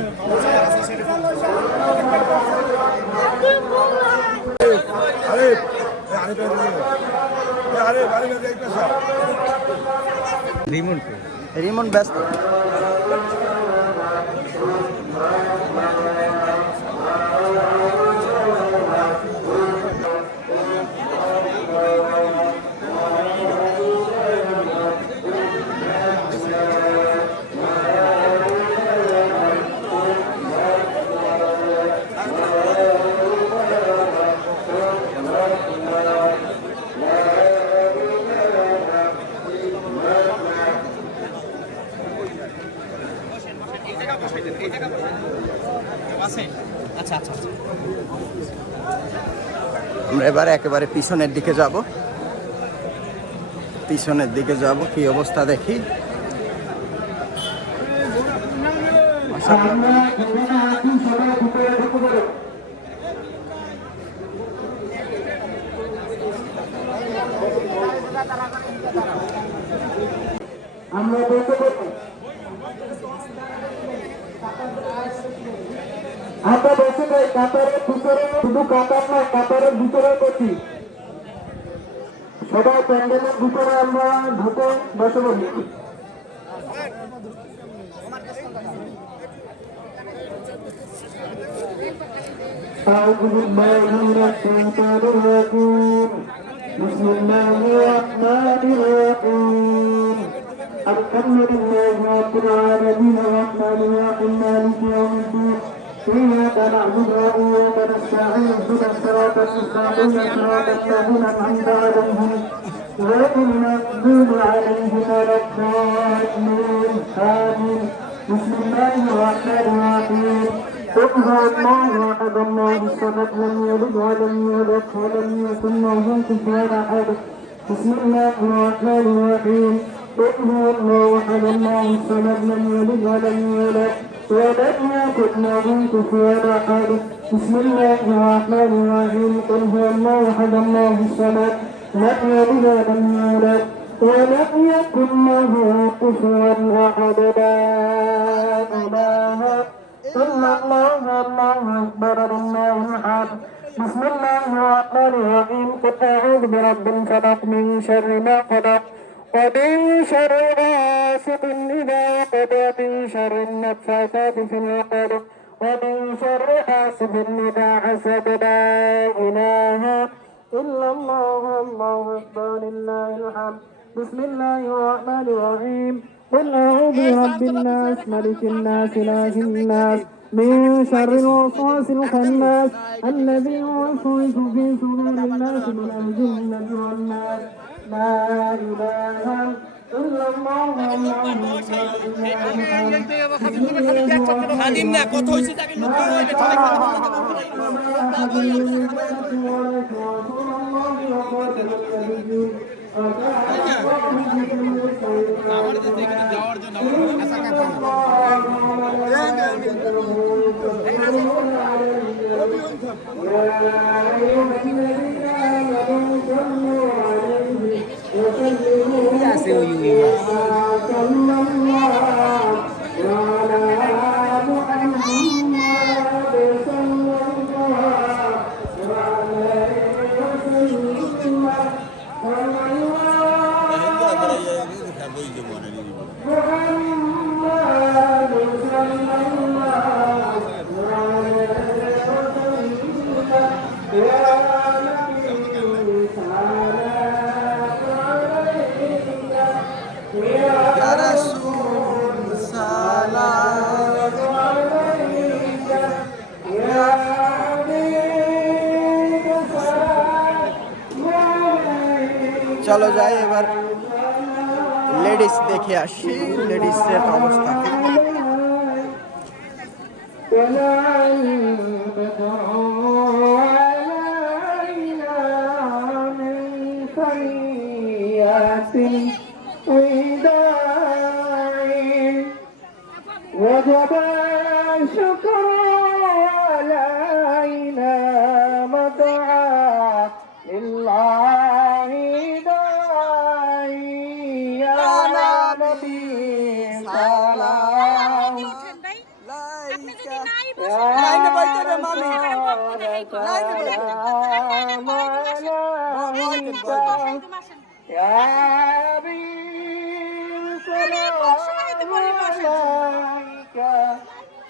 রিমন ব্যস্ত। আচ্ছা আচ্ছা আমরা এবার একেবারে পিছনের দিকে যাব, পিছনের দিকে যাব, কি অবস্থা দেখি। আমরা বলতে পারি আমরা বসে যাই কাতারের ভিতরে, শুধু কাতার নয় কাতারের ভিতরে বসি, সবাই প্যান্ডেলের ভিতরে আমরা ঢুকে বসে বসি। أعوذ بالله من الشيطان الرجيم بسم الله الرحمن الرحيم الحمد لله رب العالمين الرحمن الرحيم مالك يوم الدين إياك نعبد وإياك نستعين اهدنا الصراط المستقيم صراط الذين أنعمت عليهم غير المغضوب عليهم ولا الضالين آمين بسم الله الرحمن الرحيم قل هو الله أحد الله الصمد لم يلد ولم يولد ولم يكن له كفوا أحد بسم الله الرحمن الرحيم قل هو الله احد الله الصمد لم يلد ولم يولد ولم يكن له كفوا احد بسم الله الرحمن الرحيم قل هو الله احد الله الصمد لم يلد ولم يولد ولم يكن له كفوا احد لا اله الا الله الله اكبر لله الحمد بسم الله الرحمن الرحيم قل أعوذ برب الفلق من شر ما خلق ومن شر غاسق إذا وقب ومن شر النفاثات في العقد ومن شر حاسد إذا حسد لا إله إلا الله الله أكبر لله الحمد بسم الله الرحمن الرحيم قل أعوذ برب الناس ملك الناس إله الناس من شر الوسواس الخناس الذي يوسوس في صدور الناس من الجنة والناس لا إله إلا الله খাদিম না কত হয়েছে তাকে লোক হইবে যাওয়ার জন্য চলো যাই এবার লেডিস দেখে আসি লেডিসের অবস্থা কি وجب الشكر علينا مدعا لله داعي يا نبي سلام লাইনে বইতে হবে মামি يا نبي سلام عليك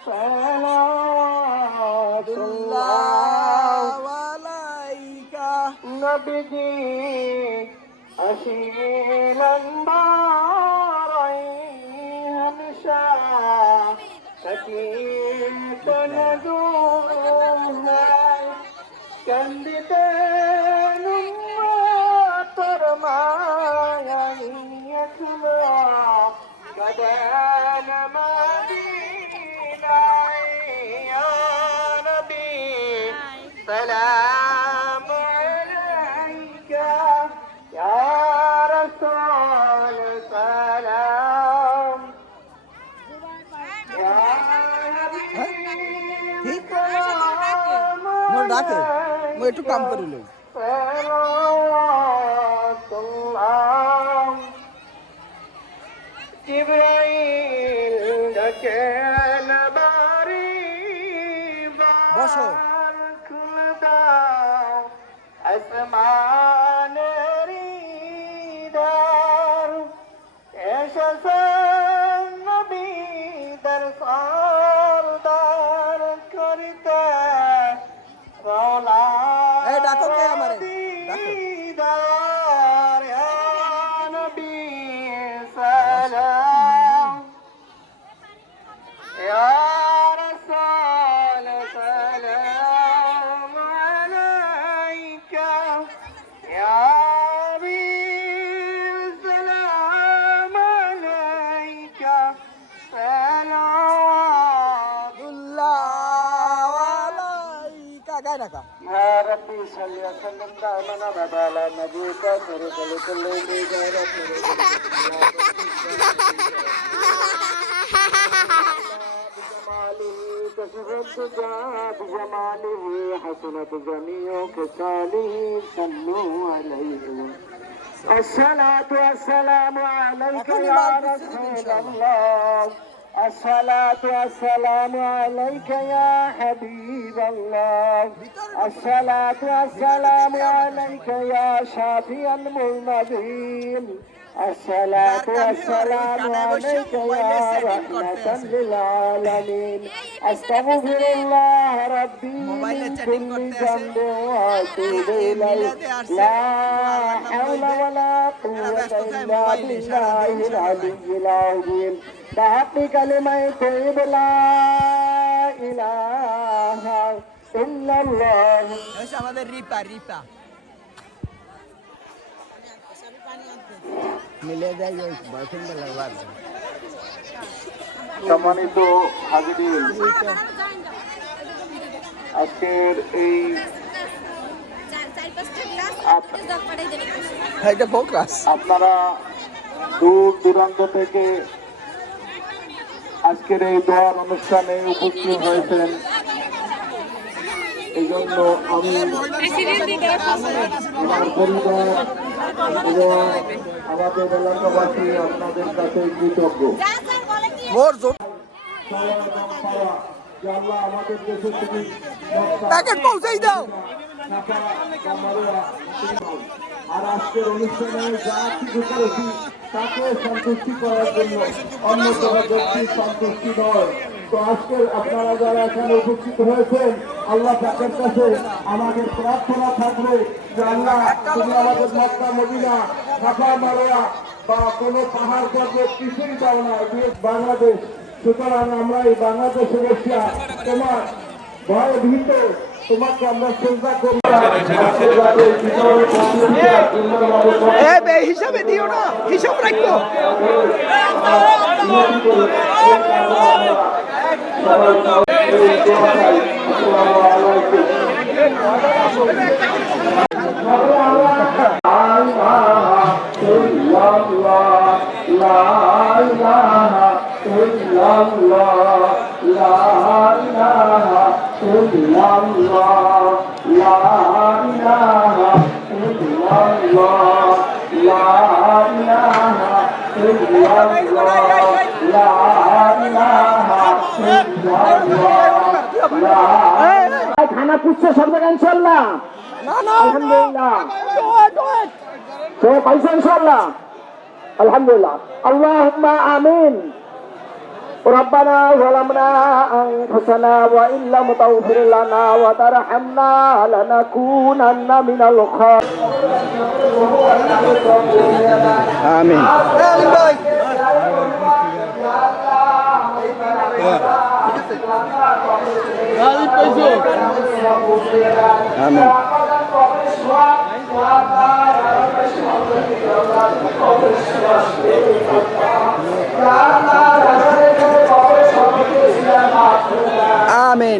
صلوات الله عليك نبي أشيلا دارين شاء سكيت ندوها كنددان ما يتلى كدان مدينة يا نبي سلام عليك يا رسول سلام يا حبيب سلام মোর ডাকে মই একটু কাম করে লই صلوات الله جبرائيل دكان باريبا বসো كل داو أسمان ريدار إيش النبي در صار كرتا رولا এই ডাকো কে আমারে ডাকো دار يا نبي سلام يا رسول سلام عليك লাগায় রাখা يا ربي صل وسلم دائما ابدا على نبيك سرك لكل بجماله حسنة جميع خصاله صلوا عليه الصلاة والسلام عليك يا رسول الله الصلاة والسلام عليك يا حبيب الله الصلاة والسلام عليك يا شافي المذنبين الصلاة والسلام عليك يا رحمة للعالمين أستغفر الله ربي من كل ذنب وأتوب إليه لا حول ولا قوة إلا بالله العلي العظيم بحق كلمة طيب لا إله إلا الله আমাদের রিপা রিপা মিলে যায় ওই বয়ফ্রেন্ড লাগবার সম্মানিত হাজিরিন, আজকের এই এটা ফোকাস আপনারা দূর দূরান্ত থেকে আজকের এই দোয়ার অনুষ্ঠানে উপস্থিত হয়েছেন, এই জন্য আমি আমার পরিবার এবং আমাদের এলাকাবাসী আপনাদের কাছে কৃতজ্ঞ। মোর জোর যে আল্লাহ আমাদের দেশে তুমি প্যাকেট পৌঁছাই দাও। আর আজকের অনুষ্ঠানে যা কিছু করেছি তাকে সন্তুষ্টি করার জন্য অন্য কোনো ব্যক্তির সন্তুষ্টি নয়। তো আজকের আপনারা যারা এখানে উপস্থিত হয়েছেন, আল্লাহ পাকের কাছে আমাদের প্রার্থনা থাকবে যে আল্লাহ তুমি আমাদের মক্কা মদিনা সাফা মারোয়া বা কোনো পাহাড় পর্বত কিছুই দাও না, বাংলাদেশ। সুতরাং আমরা এই বাংলাদেশে বসিয়া তোমার ভয় ভীত তোমাকে আমরা শ্রদ্ধা করি। হিসাবে দিও না, হিসাব রাখো। খানা পুষছে সব জায়গায় ইনশাল্লাহ, আলহামদুলিল্লাহ পাইছে ইনশাল্লাহ, আলহামদুলিল্লাহ। আল্লাহুম্মা আমিন। ربنا ظلمنا أنفسنا وإن لم تغفر لنا وترحمنا لنكونن من الخاسرين. آمين. آمين. آمين.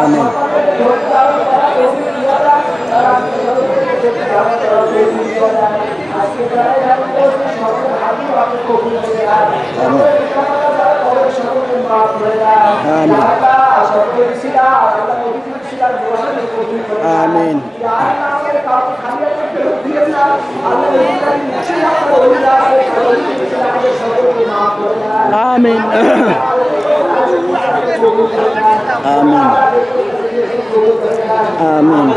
آمين. آمين. آمين. آمين. آمين. آمين. آمين.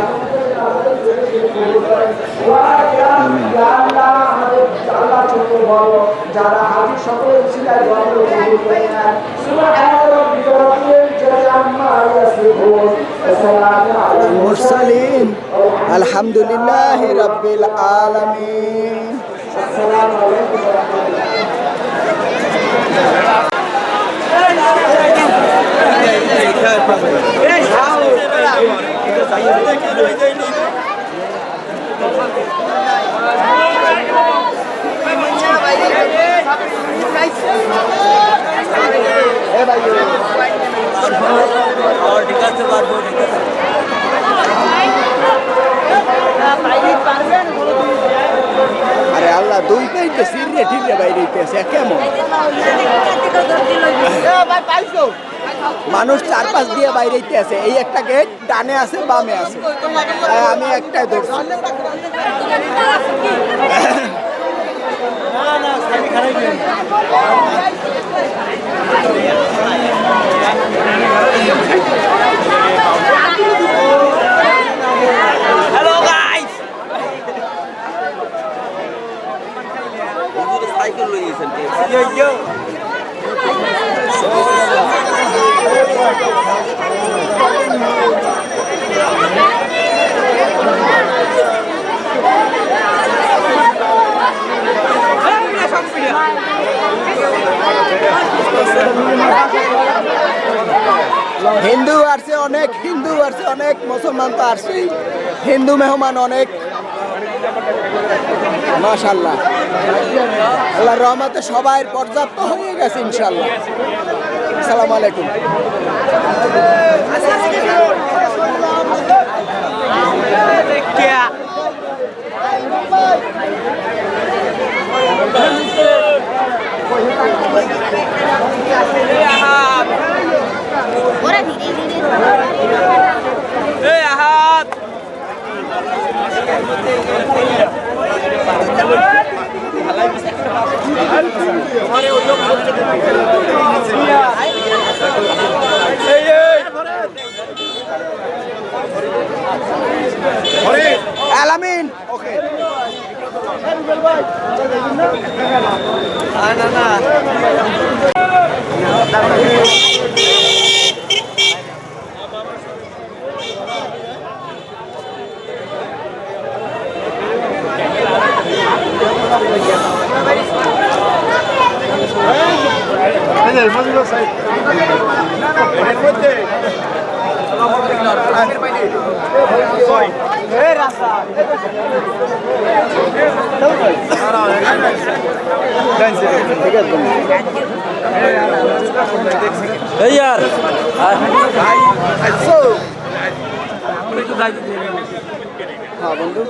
যারা হাজির সকল ছিলেন মুরসালিন আলহামদুলিল্লাহি রাব্বিল আলামিন। আসসালামু আলাইকুম। মানুষ 4-5 দিয়ে বাইরেতে আছে, এই একটা গেট ডানে আছে বামে আছে, তাই আমি একটাই ধরছি। হ্যালো গাইস, সাইকেল লই গেছেন হিন্দু আসছে অনেক, মুসলমান তো আসছে, হিন্দু মেহমান অনেক, মাশাআল্লাহ। আল্লাহর রহমতে সবাই পর্যাপ্ত হয়ে গেছে ইনশাআল্লাহ। আসসালামু আলাইকুম। ওরা ধীরে ধীরে আলামিন ওকে না यार हाँ बंधु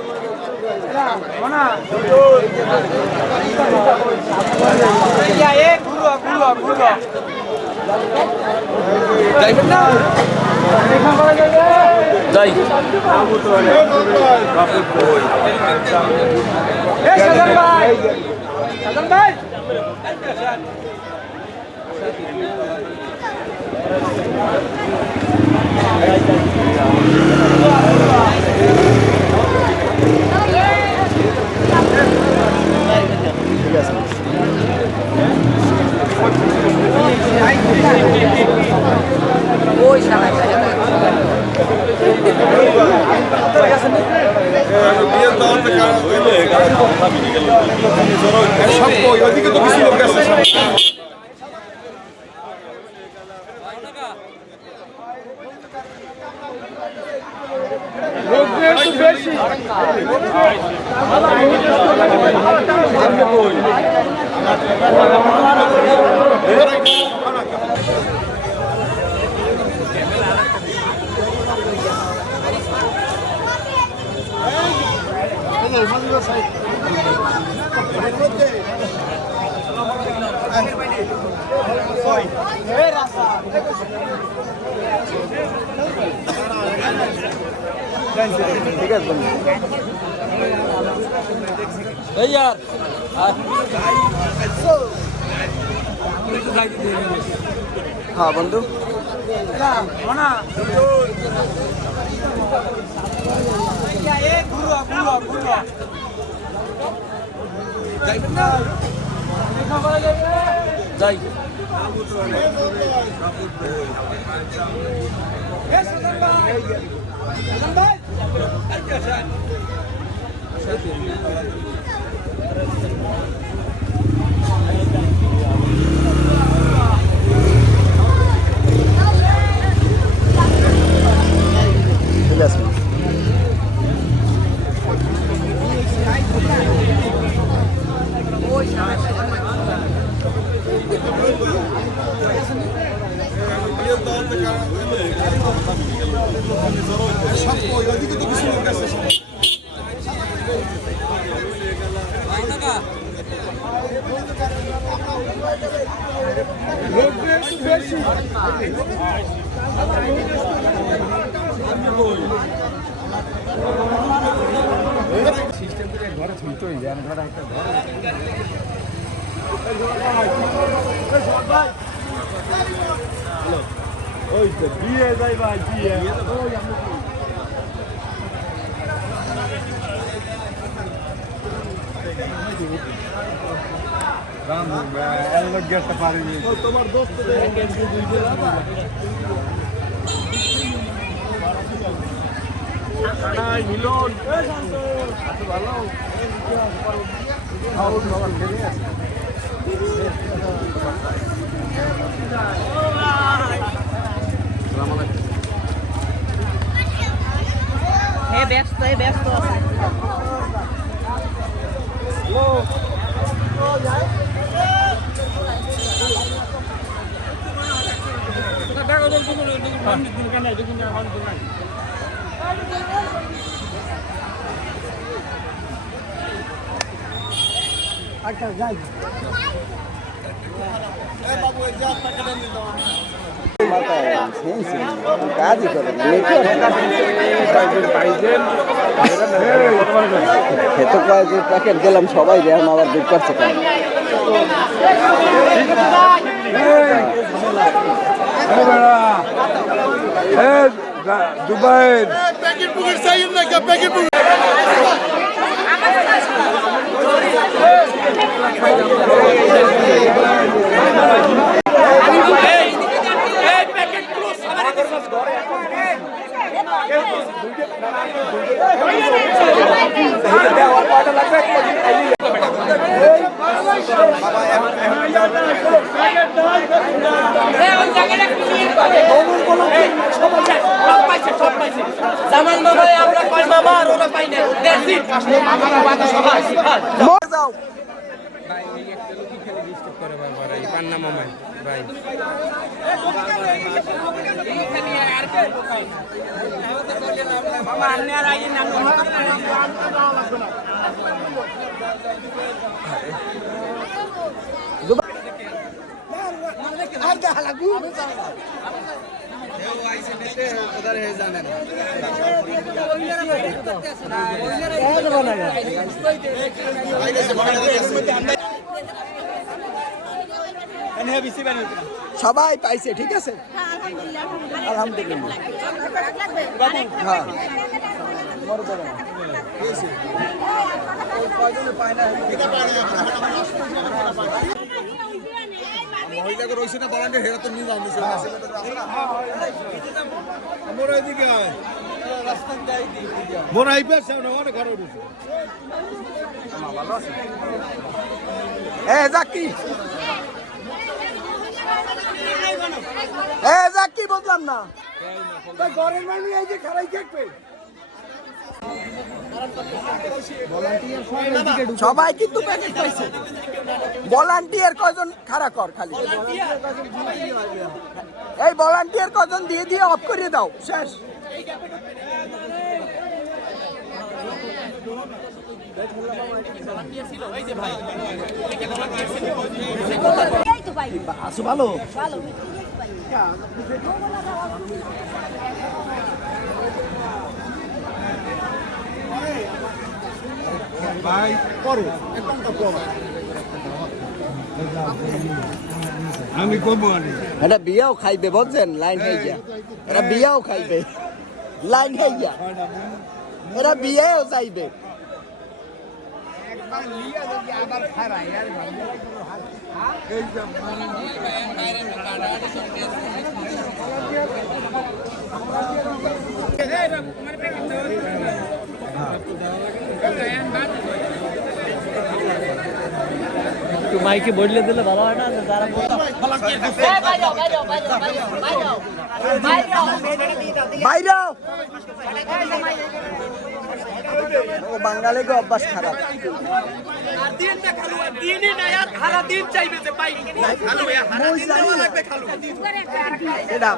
ওইদিকে তো কিছু লোক আছে ठीक है यार हाँ बंधु যাই ওইদিকে তো কিছু লোক আছে ব্যস্ত আছে কাজই করে খেতে কয়েক প্যাকেট দিলাম সবাই রে এখন আবার বুক করছে কেন দুবাইয়ের সবাই পাইছে ঠিক আছে আলহামদুলিল্লাহ হ্যাঁ মহিলাকে রয়েছে না বলান্ডে হেরা তো নিয়ে যাও জাকি জাকি বুঝলাম না ঘরের মানুষ এই যে খারাই থাকবে সবাই কিন্তু প্যাকেট পাইছে ভলান্টিয়ার কজন খাড়া কর খালি এই ভলান্টিয়ার কজন দিয়ে দিয়ে অফ করে দাও শেষ আছো ভালো ভাই করো আমি কমবো এটা বিয়াও খাইবে বুঝছেন লাইন হয়ে যা এরা বিয়াও খাইবে লাইন হয়ে যা এরা বিয়েও চাইবে একটু মাইকে বদলে দিলে ভালো হয় না যারা বাইরে ও বাঙালি গো অভ্যাস খারাপ এটা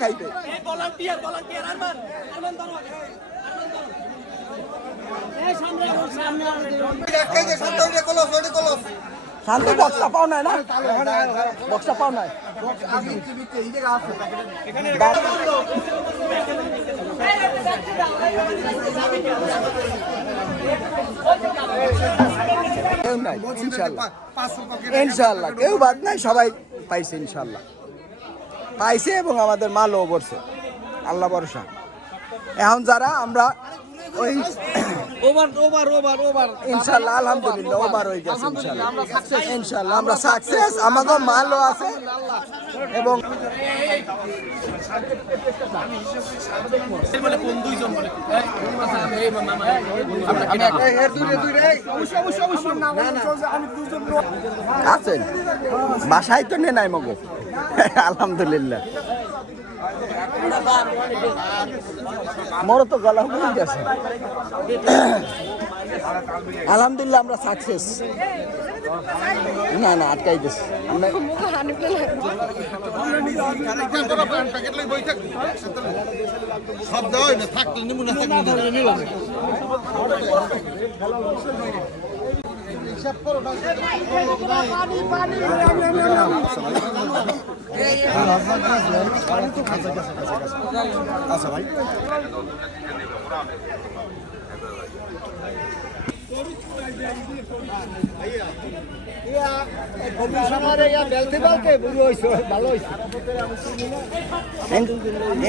খাইবে শান্ত বক্সটা পাও নাই না বক্সটা পাও নাই কেউ নাই ইনশাল্লাহ ইনশাল্লাহ কেউ বাদ নাই সবাই পাইছে ইনশাল্লাহ পাইছে এবং আমাদের মালও পড়ছে আল্লাহ ভরসা এখন যারা আমরা ওই ওভার ইনশাল্লাহ আলহামদুলিল্লাহ ওভার হয়ে গেছে ইনশাল্লাহ আমরা সাকসেস আমাদের মালও আছে এবং আছেন বাসায় তো নে নাই মগো আলহামদুলিল্লাহ মোর তো গলা হয়ে গেছে আলহামদুলিল্লাহ আমরা সাকসেস না না আটকাই দিস আমরা সব দেওয়া না থাকলে নিমুনা থাকলে আচ্ছা ভাই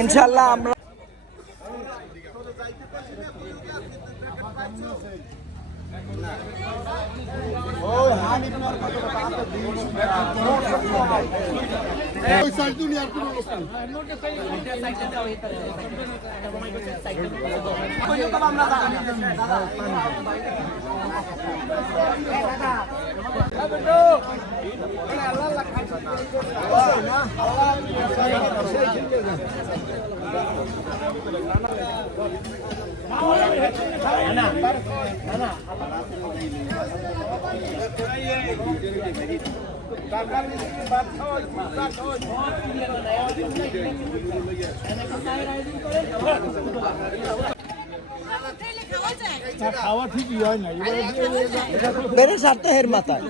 ইনশাল্লাহ আমরা খাওয়া ঠিকই হয় না বেড়ে সারতে হের মাথায়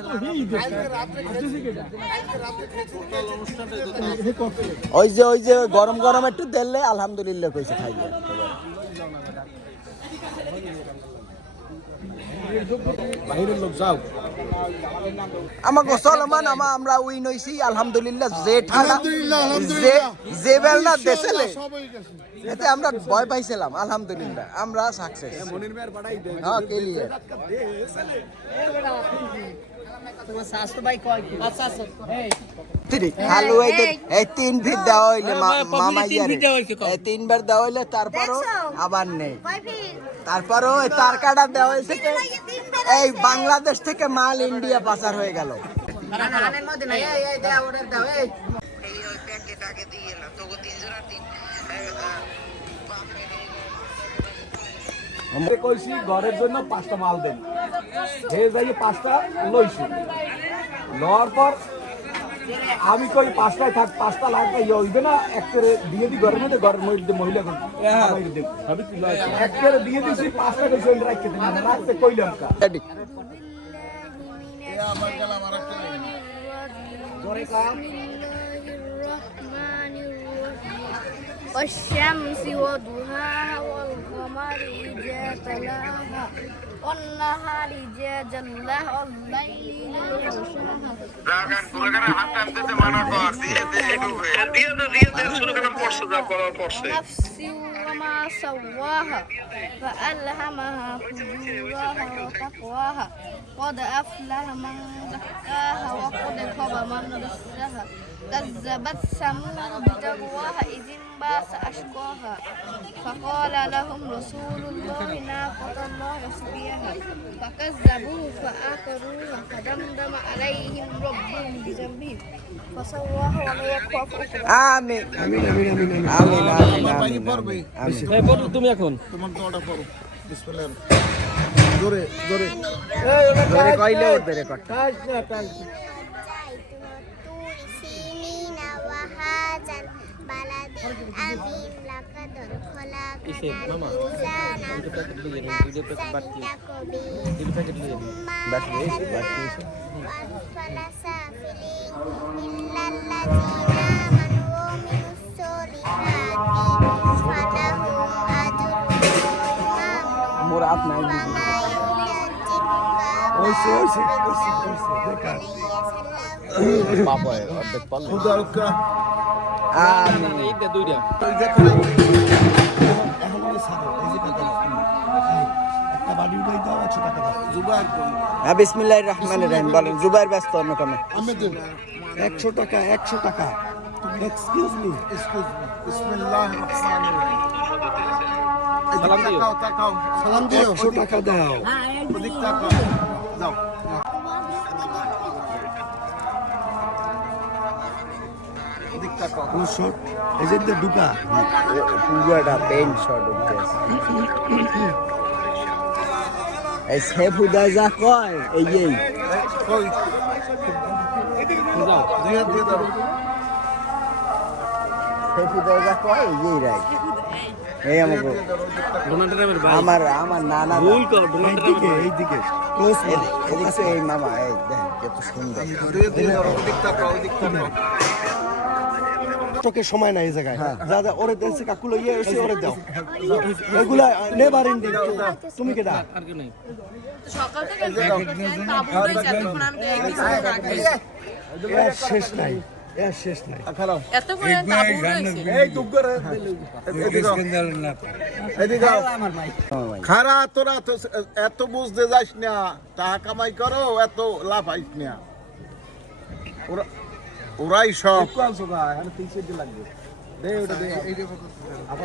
ওই যে গরম গরম একটু দিলে আলহামদুলিল্লাহ কইছে খাইয়ে বাইরের লোক যাও আমাকে সলমান আমরা উইন হইছি আলহামদুলিল্লাহ যে ঠান্ডা যে বেলনা দেশেলে এতে আমরা ভয় পাইছিলাম আলহামদুলিল্লাহ আমরা সাকসেস হ্যাঁ ক্লিয়ার আলু এই 3 ফিট দেওয়া হইলে মামাইয়ারে 3 বার দেওয়া হইলে তারপরও আবার নেই তারপরও ওই তার কাটা দেওয়া হয়েছে এই বাংলাদেশ থেকে মাল ইন্ডিয়া পাচার হয়ে গেল কইছি ঘরের জন্য 5টা মাল দেন হে যাই 5টা লইছি লওয়ার পর আমি কই 5টায় থাক 5টা লাগবে হইবে না একবারে দিয়ে দি ঘরের মধ্যে মহিলা একবারে দিয়ে দিছি 5টা কইছি রাখতে দিন রাখতে কইলাম কা আমার গেলাম আরেকটা জোরে কাম والشمس وضحاها والقمر إذا تلاها والنهار إذا جلاها والليل إذا يغشاها ونفس وما سواها فألهمها فجورها وتقواها قد أفلح من زكاها وقد خاب من دساها كذبت ثمود بتقواها إذ الأنباس أشقاها فقال لهم رسول الله ناقة الله وسقياها فكذبوه فعقروها فدمدم عليهم ربهم بذنبهم فسواها ولا يخاف عقباها আমিন আমিন আমিন আমিন আমিন আমিন আমিন আমিন এই বলো তুমি এখন তোমার দোয়াটা পড়ো বিসমিল্লাহ জোরে জোরে ধরে কইলে ওর ধরে কট سنين وهذا البلد الأمين لقد خلقنا الإنسان وأسفل سافلين إلا الذين آمنوا وعملوا الصالحات فلهم أجر মুরাদ নাই ওইসে ওইসে বাবা অর্ধেক পারলে আমিন এইটা দুইটা বিসমিল্লাহির রহমানির রহিম বলেন জুবাইর ব্যস্ত অন্য কামে 100 টাকা 100 টাকা এক্সকিউজ মি বিসমিল্লাহির রহমানির রহিম সালাম দিও তাকাও সালাম দিও 100 টাকা দাও ওদিক তাকাও যাও ওদিক তাকাও ও শট এই যে দুকা পুরাটা পেন শট উঠতেছে এই সেফুদা যা কয় এই কই যাও দুই হাত দিয়ে ধরো সেফুদা যা কয় এই রাই এই আমাকে ডোনাল্ড ট্রাম্পের ভাই আমার নানা ভুল কর ডোনাল্ড ট্রাম্পের এইদিকে ক্লোজ এদিকে এই মামা এই দেখেন কত সুন্দর দুই হাত দিয়ে ধরো ওদিক তাকাও ওদিক তাকাও তোকে সময় নাই এই জায়গায় যা যা ওরে দেশে কাকুলো ইয়ে এসে ওরে দাও এগুলা নেভার এন্ডিং তুমি কেডা আর কি নাই সকাল থেকে তাবু রয়েছে এখন আমি এর শেষ নাই এর শেষ নাই এত করে তাবু রয়েছে এই দুঃখ করে এদিকে খারা তোরা তো এত বুঝতে যাস না টাকা কামাই করো এত লাভ আইস না ওরাই সব কোয়াল সোগা এখানে 300 দিয়ে লাগবে দে ওটা দে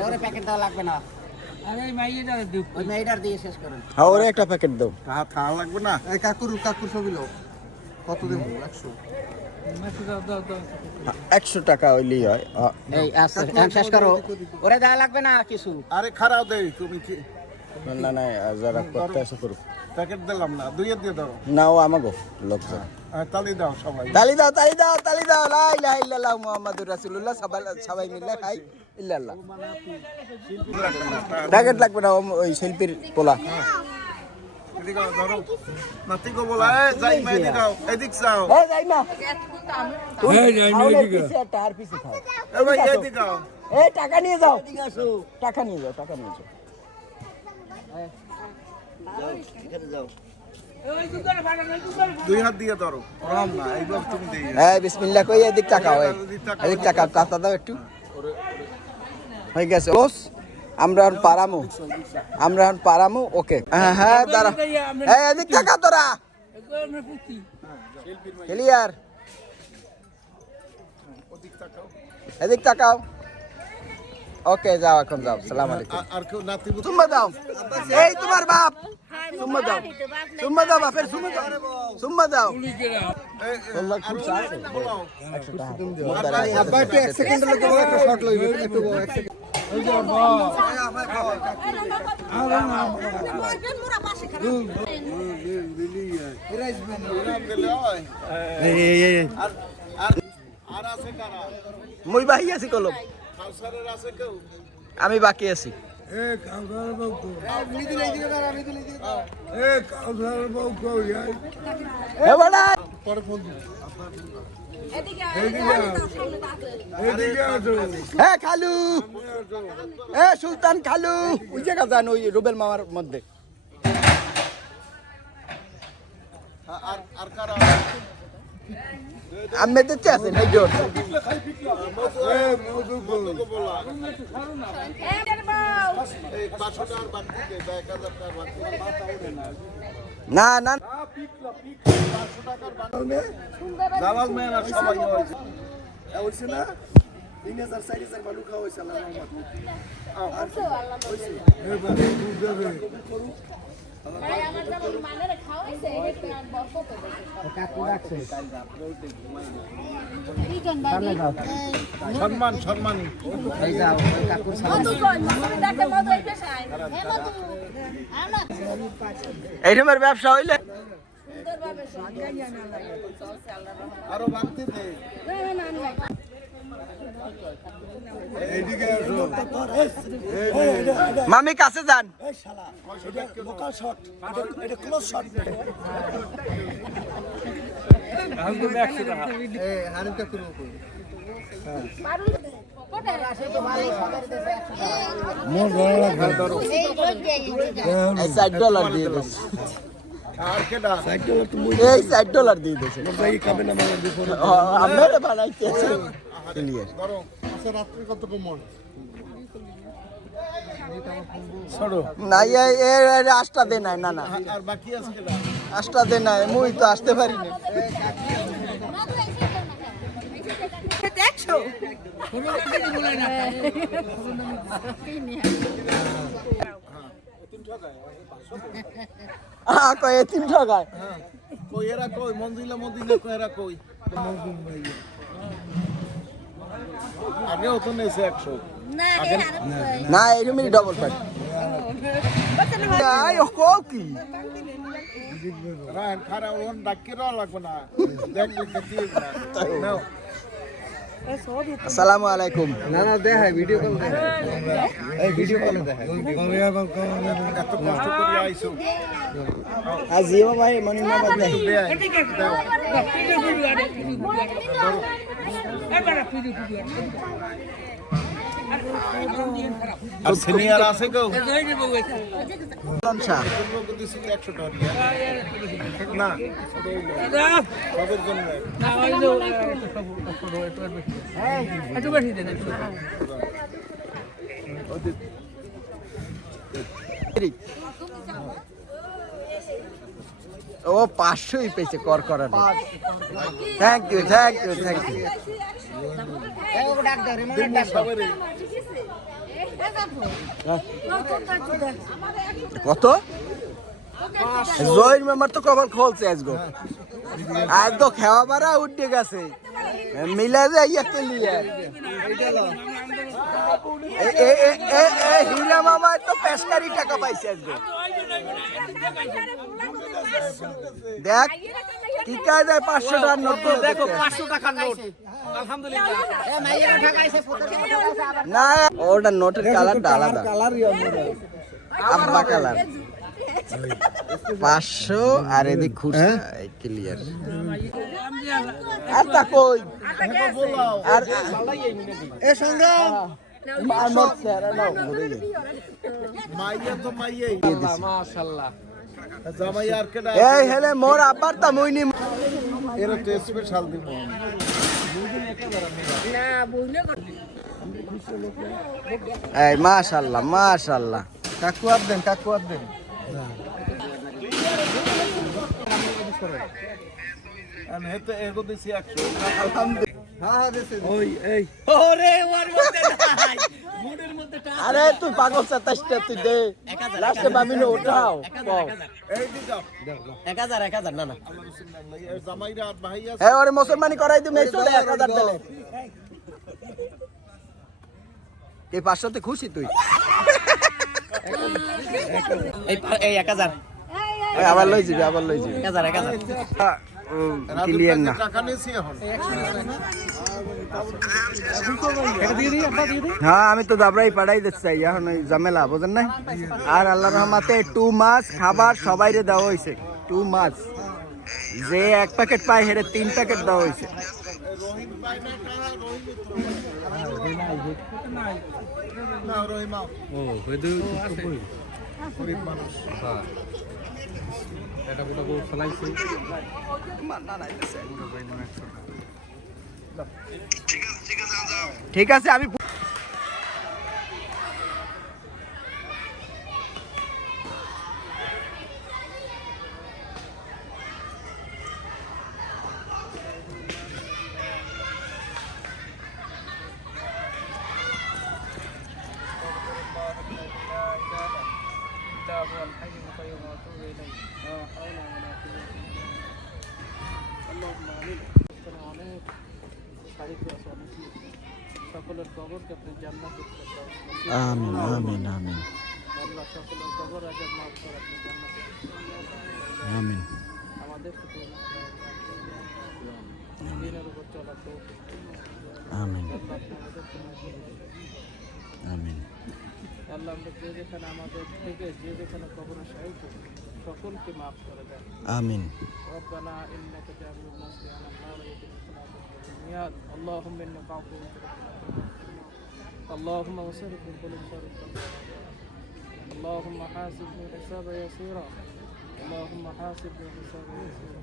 ওরে প্যাকেট দেওয়া লাগবে না আরে এই মাইয়েটা দিও ওই মেয়েটার দিয়ে শেষ করেন হ্যাঁ ওরে একটা প্যাকেট দাও টাকা খাওয়া লাগবে না এই কাকুর ছবি লো কত দেব 100 দাও দাও দাও 100 টাকা হইলেই হয় এই আচ্ছা এখন শেষ করো ওরে দেওয়া লাগবে না কিছু আরে খারাপ দেই তুমি কি না না যারা করতে আসে করুক প্যাকেট দিলাম না দুই হাত দিয়ে ধরো নাও আমাগো লোকজন তালি দাও সবাই তালি দাও তালি দাও তালি দাও লা ইলাহা ইল্লাল্লাহ মুহাম্মাদুর রাসূলুল্লাহ সবাই মিলে খাই ইল্লাল্লাহ প্যাকেট লাগবে না ওই শিল্পীর পোলা এদিকে ধরো নাতিকে বলা যাই মা এদিক যাও এই যাই না এই যাই না এদিকে টার পিছে খাও এ ভাই এদিকে যাও এই টাকা নিয়ে যাও টাকা নিয়ে যাও টাকা নিয়ে যাও দুই হাত দিয়ে ধরো রাম না এইবার তুমি দেই এই বিসমিল্লাহ কই এদিক তাকাও এদিক তাকাও টাকা দাও একটু হয়ে গেছে বস আমরা পারামু ওকে হ্যাঁ হ্যাঁ দাঁড়া এই এদিক তাকা তোরা ক্লিয়ার এদিক তাকাও ওকে যাও এখন যাও সালাম আলাইকুম আর কেউ নাতি সুম্মা দাও এই তোমার বাপ সুম্মা দাও বাপের সুম্মা দাও আল্লাহ খুব চাচ্ছে আব্বা একটু 1 সেকেন্ড লোক একটা শট লইবে একটু 1 সেকেন্ড মুই বাহি আছি কলম আমি বাকি আছি খালু সুলতান খালু ওই জায়গা যান ওই রুবেল মামার মধ্যে আমি দেখতে আছেন এই জোর না না দালাল মেয়েরা সবাই হয়েছে হইছে না সম্মান সম্মানী এই রকমের ব্যবসা হইলে আরো বাড়তে দে মামি কাছে যান $60 দিয়ে দিচ্ছে আর কেডা এই $60 দিয়ে দিচ্ছে আমরা বানাইতে ক্লিয়ার না আষ্টা দে নাই না না আর বাকি আছে কেডা আষ্টা দে নাই মুই তো আসতে পারি না কয় 3 টাকায় কই এরা কই মন্দিলা মদিনা কই এরা কই আগেও তো নেছে 100 না এরকমই ডবল প্যাক আই ও কি রান খারা ওন ডাকিরা লাগবে না দেখবি কতি নাও আসসালামু আলাইকুম না না দেখাই ভিডিও কল দেখাই এই ভিডিও কল দেখাই এত কষ্ট করে আইছো আজিও ভাই মনি মামা দেই আর সিনিয়র আছে কেউ লঞ্চা 100 টাকা না সবের জন্য ও 500ই পেয়েছে কর করার thank you thank you thank you কত জয়ের মেম্বার তো কবল খোলছে আজগো আজ তো খাওয়া পারা উঠে গেছে মিলা যায় ইয়াকে লিয়ে হীরা মামা তো পেশকারি টাকা পাইছে আজগো দেখ কি কাজ যায় 500 টাকার নোট দেখো 500 টাকার নোট না ওটা নোটের কালারটা আলাদা আব্বা কালার 500 আর এদিক খুশি ক্লিয়ার আর তা কই আর এ সংগ্রাম আর নোট স্যার নাও ঘুরে যাই মাইয়া তো মাইয়াই মাশাআল্লাহ জামাই আর কেডা এই হেলে মোর আব্বার তা মইনি এরা তো স্পেশাল দিব এই মাশাআল্লাহ মাশাআল্লাহ কাকু আপ দেন আমি হেতে এগো দিছি 100 ওই এই ওরে ওর মধ্যে নাই মুডের মধ্যে আরে তুই পাগল 27টা তুই দে লাস্টে বামিনো উঠাও এই দি দাও 1000 না না এই জামাইরা আর ভাইয়া এই ওরে মুসলমানি করাই দিম এই চলে 1000 দিলে এই 500 তে খুশি তুই এই 1000 ওই আবার লই যাবি 1000 ক্লিয়ার না টাকা নিছি এখন হ্যাঁ আমি তো দাবরাই পাঠাই দিচ্ছি এখন ওই ঝামেলা বুঝেন না আর আল্লাহর রহমতে 2 মাস খাবার সবাইরে দেওয়া হয়েছে 2 মাস যে 1 প্যাকেট পায় হেরে 3 প্যাকেট দেওয়া হয়েছে রহিম পাই না টাকা রহিম না রহিম ও হয়তো গরিব মানুষ হ্যাঁ এটা গোটা গো ফলাইছে ঠিক আছে আমি إلا هو الحي القيوم وأتوب إليه لا حول ولا قوة إلا بالله اللهم آمين السلام عليك شريك رسول সকলের কবরকে আপনি জান্নাতে আমিন আমিন আমিন আল্লাহ সকলের কবর আজ মাফ করে আপনি জান্নাতে আমিন আমাদের দিনের উপর চলা তো আমিন আমিন আল্লাহ আমরা যে যেখানে আমাদের থেকে যে যেখানে কবরে শায়িত সকলকে মাফ করে দেন আমিন ربنا إنك جامع الناس على النار الميعاد اللهم إنك عفو اللهم وسرك من كل شر اللهم حاسبني حسابا يسيرا اللهم حاسبني حسابا يسيرا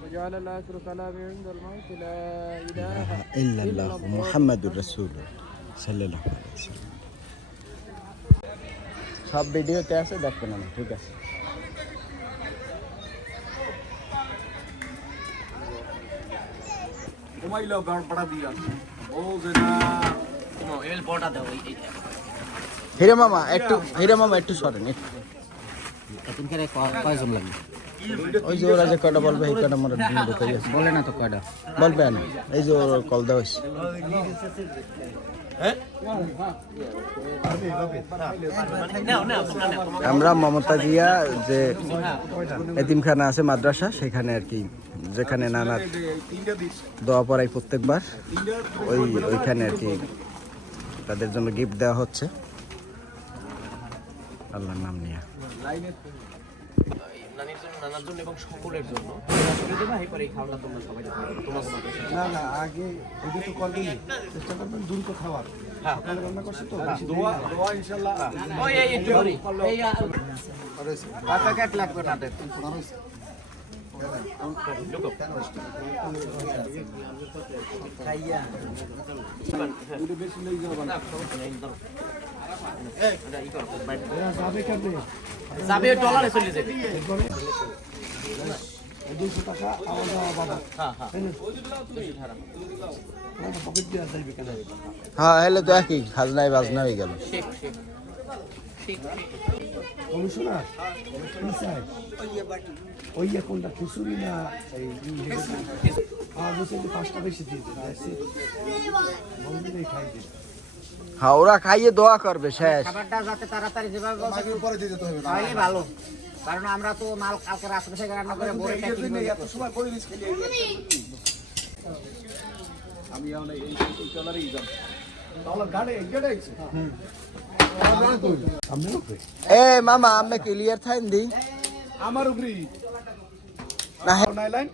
وجعل الآخر كلامي عند الموت لا إله إلا الله محمد رسول সাল্লাল্লাহু আলাইহি ওয়াসাল্লাম। সব ভিডিওতে আছে, দেখবেন না, ঠিক আছে। ঘুমাইলেও গড়বড়া দিয়া ও যে না হিরে মামা একটু সরেন একটু। ওই যে ওরা যে কয়টা বলবে এই কয়টা আমার ঢুকে গেছে, বলে না তো কয়টা বলবে না, এই যে ওর কল দেওয়া হয়েছে। আমরা মমতা জিয়া যে এতিমখানা আছে মাদ্রাসা, সেখানে আর কি, যেখানে নানা দোয়া পড়াই প্রত্যেকবার, ওইখানে আর কি তাদের জন্য গিফট দেওয়া হচ্ছে আল্লাহর নাম নিয়ে। নানির জন্য, নানার জন্য এবং সকলের জন্য এই খাওয়াটা তোমরা সবাই তোমার না না আগে ওইটা তো করবেন, চেষ্টা করবেন দ্রুত খাওয়ার। সকালে রান্না করছে তো দোয়া দোয়া ইনশাআল্লাহ ওই এই একটু এই প্যাকেট লাগবে তাতে। বেশি লই যাবেন যাবে কাটবে যাবে ডলারে চলে যাবে 200 টাকা আলাদা বাবা। পকেট দিয়ে যাইবে কেন? হ্যাঁ, এলে তো একই খাজনায় বাজনা হয়ে গেল। কমিশনার ওই কোনটা খিচুড়ি না এই বলছে যে 5টা বেশি দিয়ে দেবে, খাই দিবে। হ্যাঁ, ওরা খাইয়ে দোয়া করবে শেষ। খাবারটা যাতে তাড়াতাড়ি যেভাবে পরে দিয়ে যেতে হবে, তাহলে ভালো, কারণ আমরা তো মাল কালকে রাত্রে থেকে রান্না করে বড় এত সময় বই রিস্ক খেলে আমি এই চলারই যাব ডলার গাড়ি গেড়ে আইছে। এ মামা আমি ক্লিয়ার থাইন দি আমার উপরে না নাই লাইন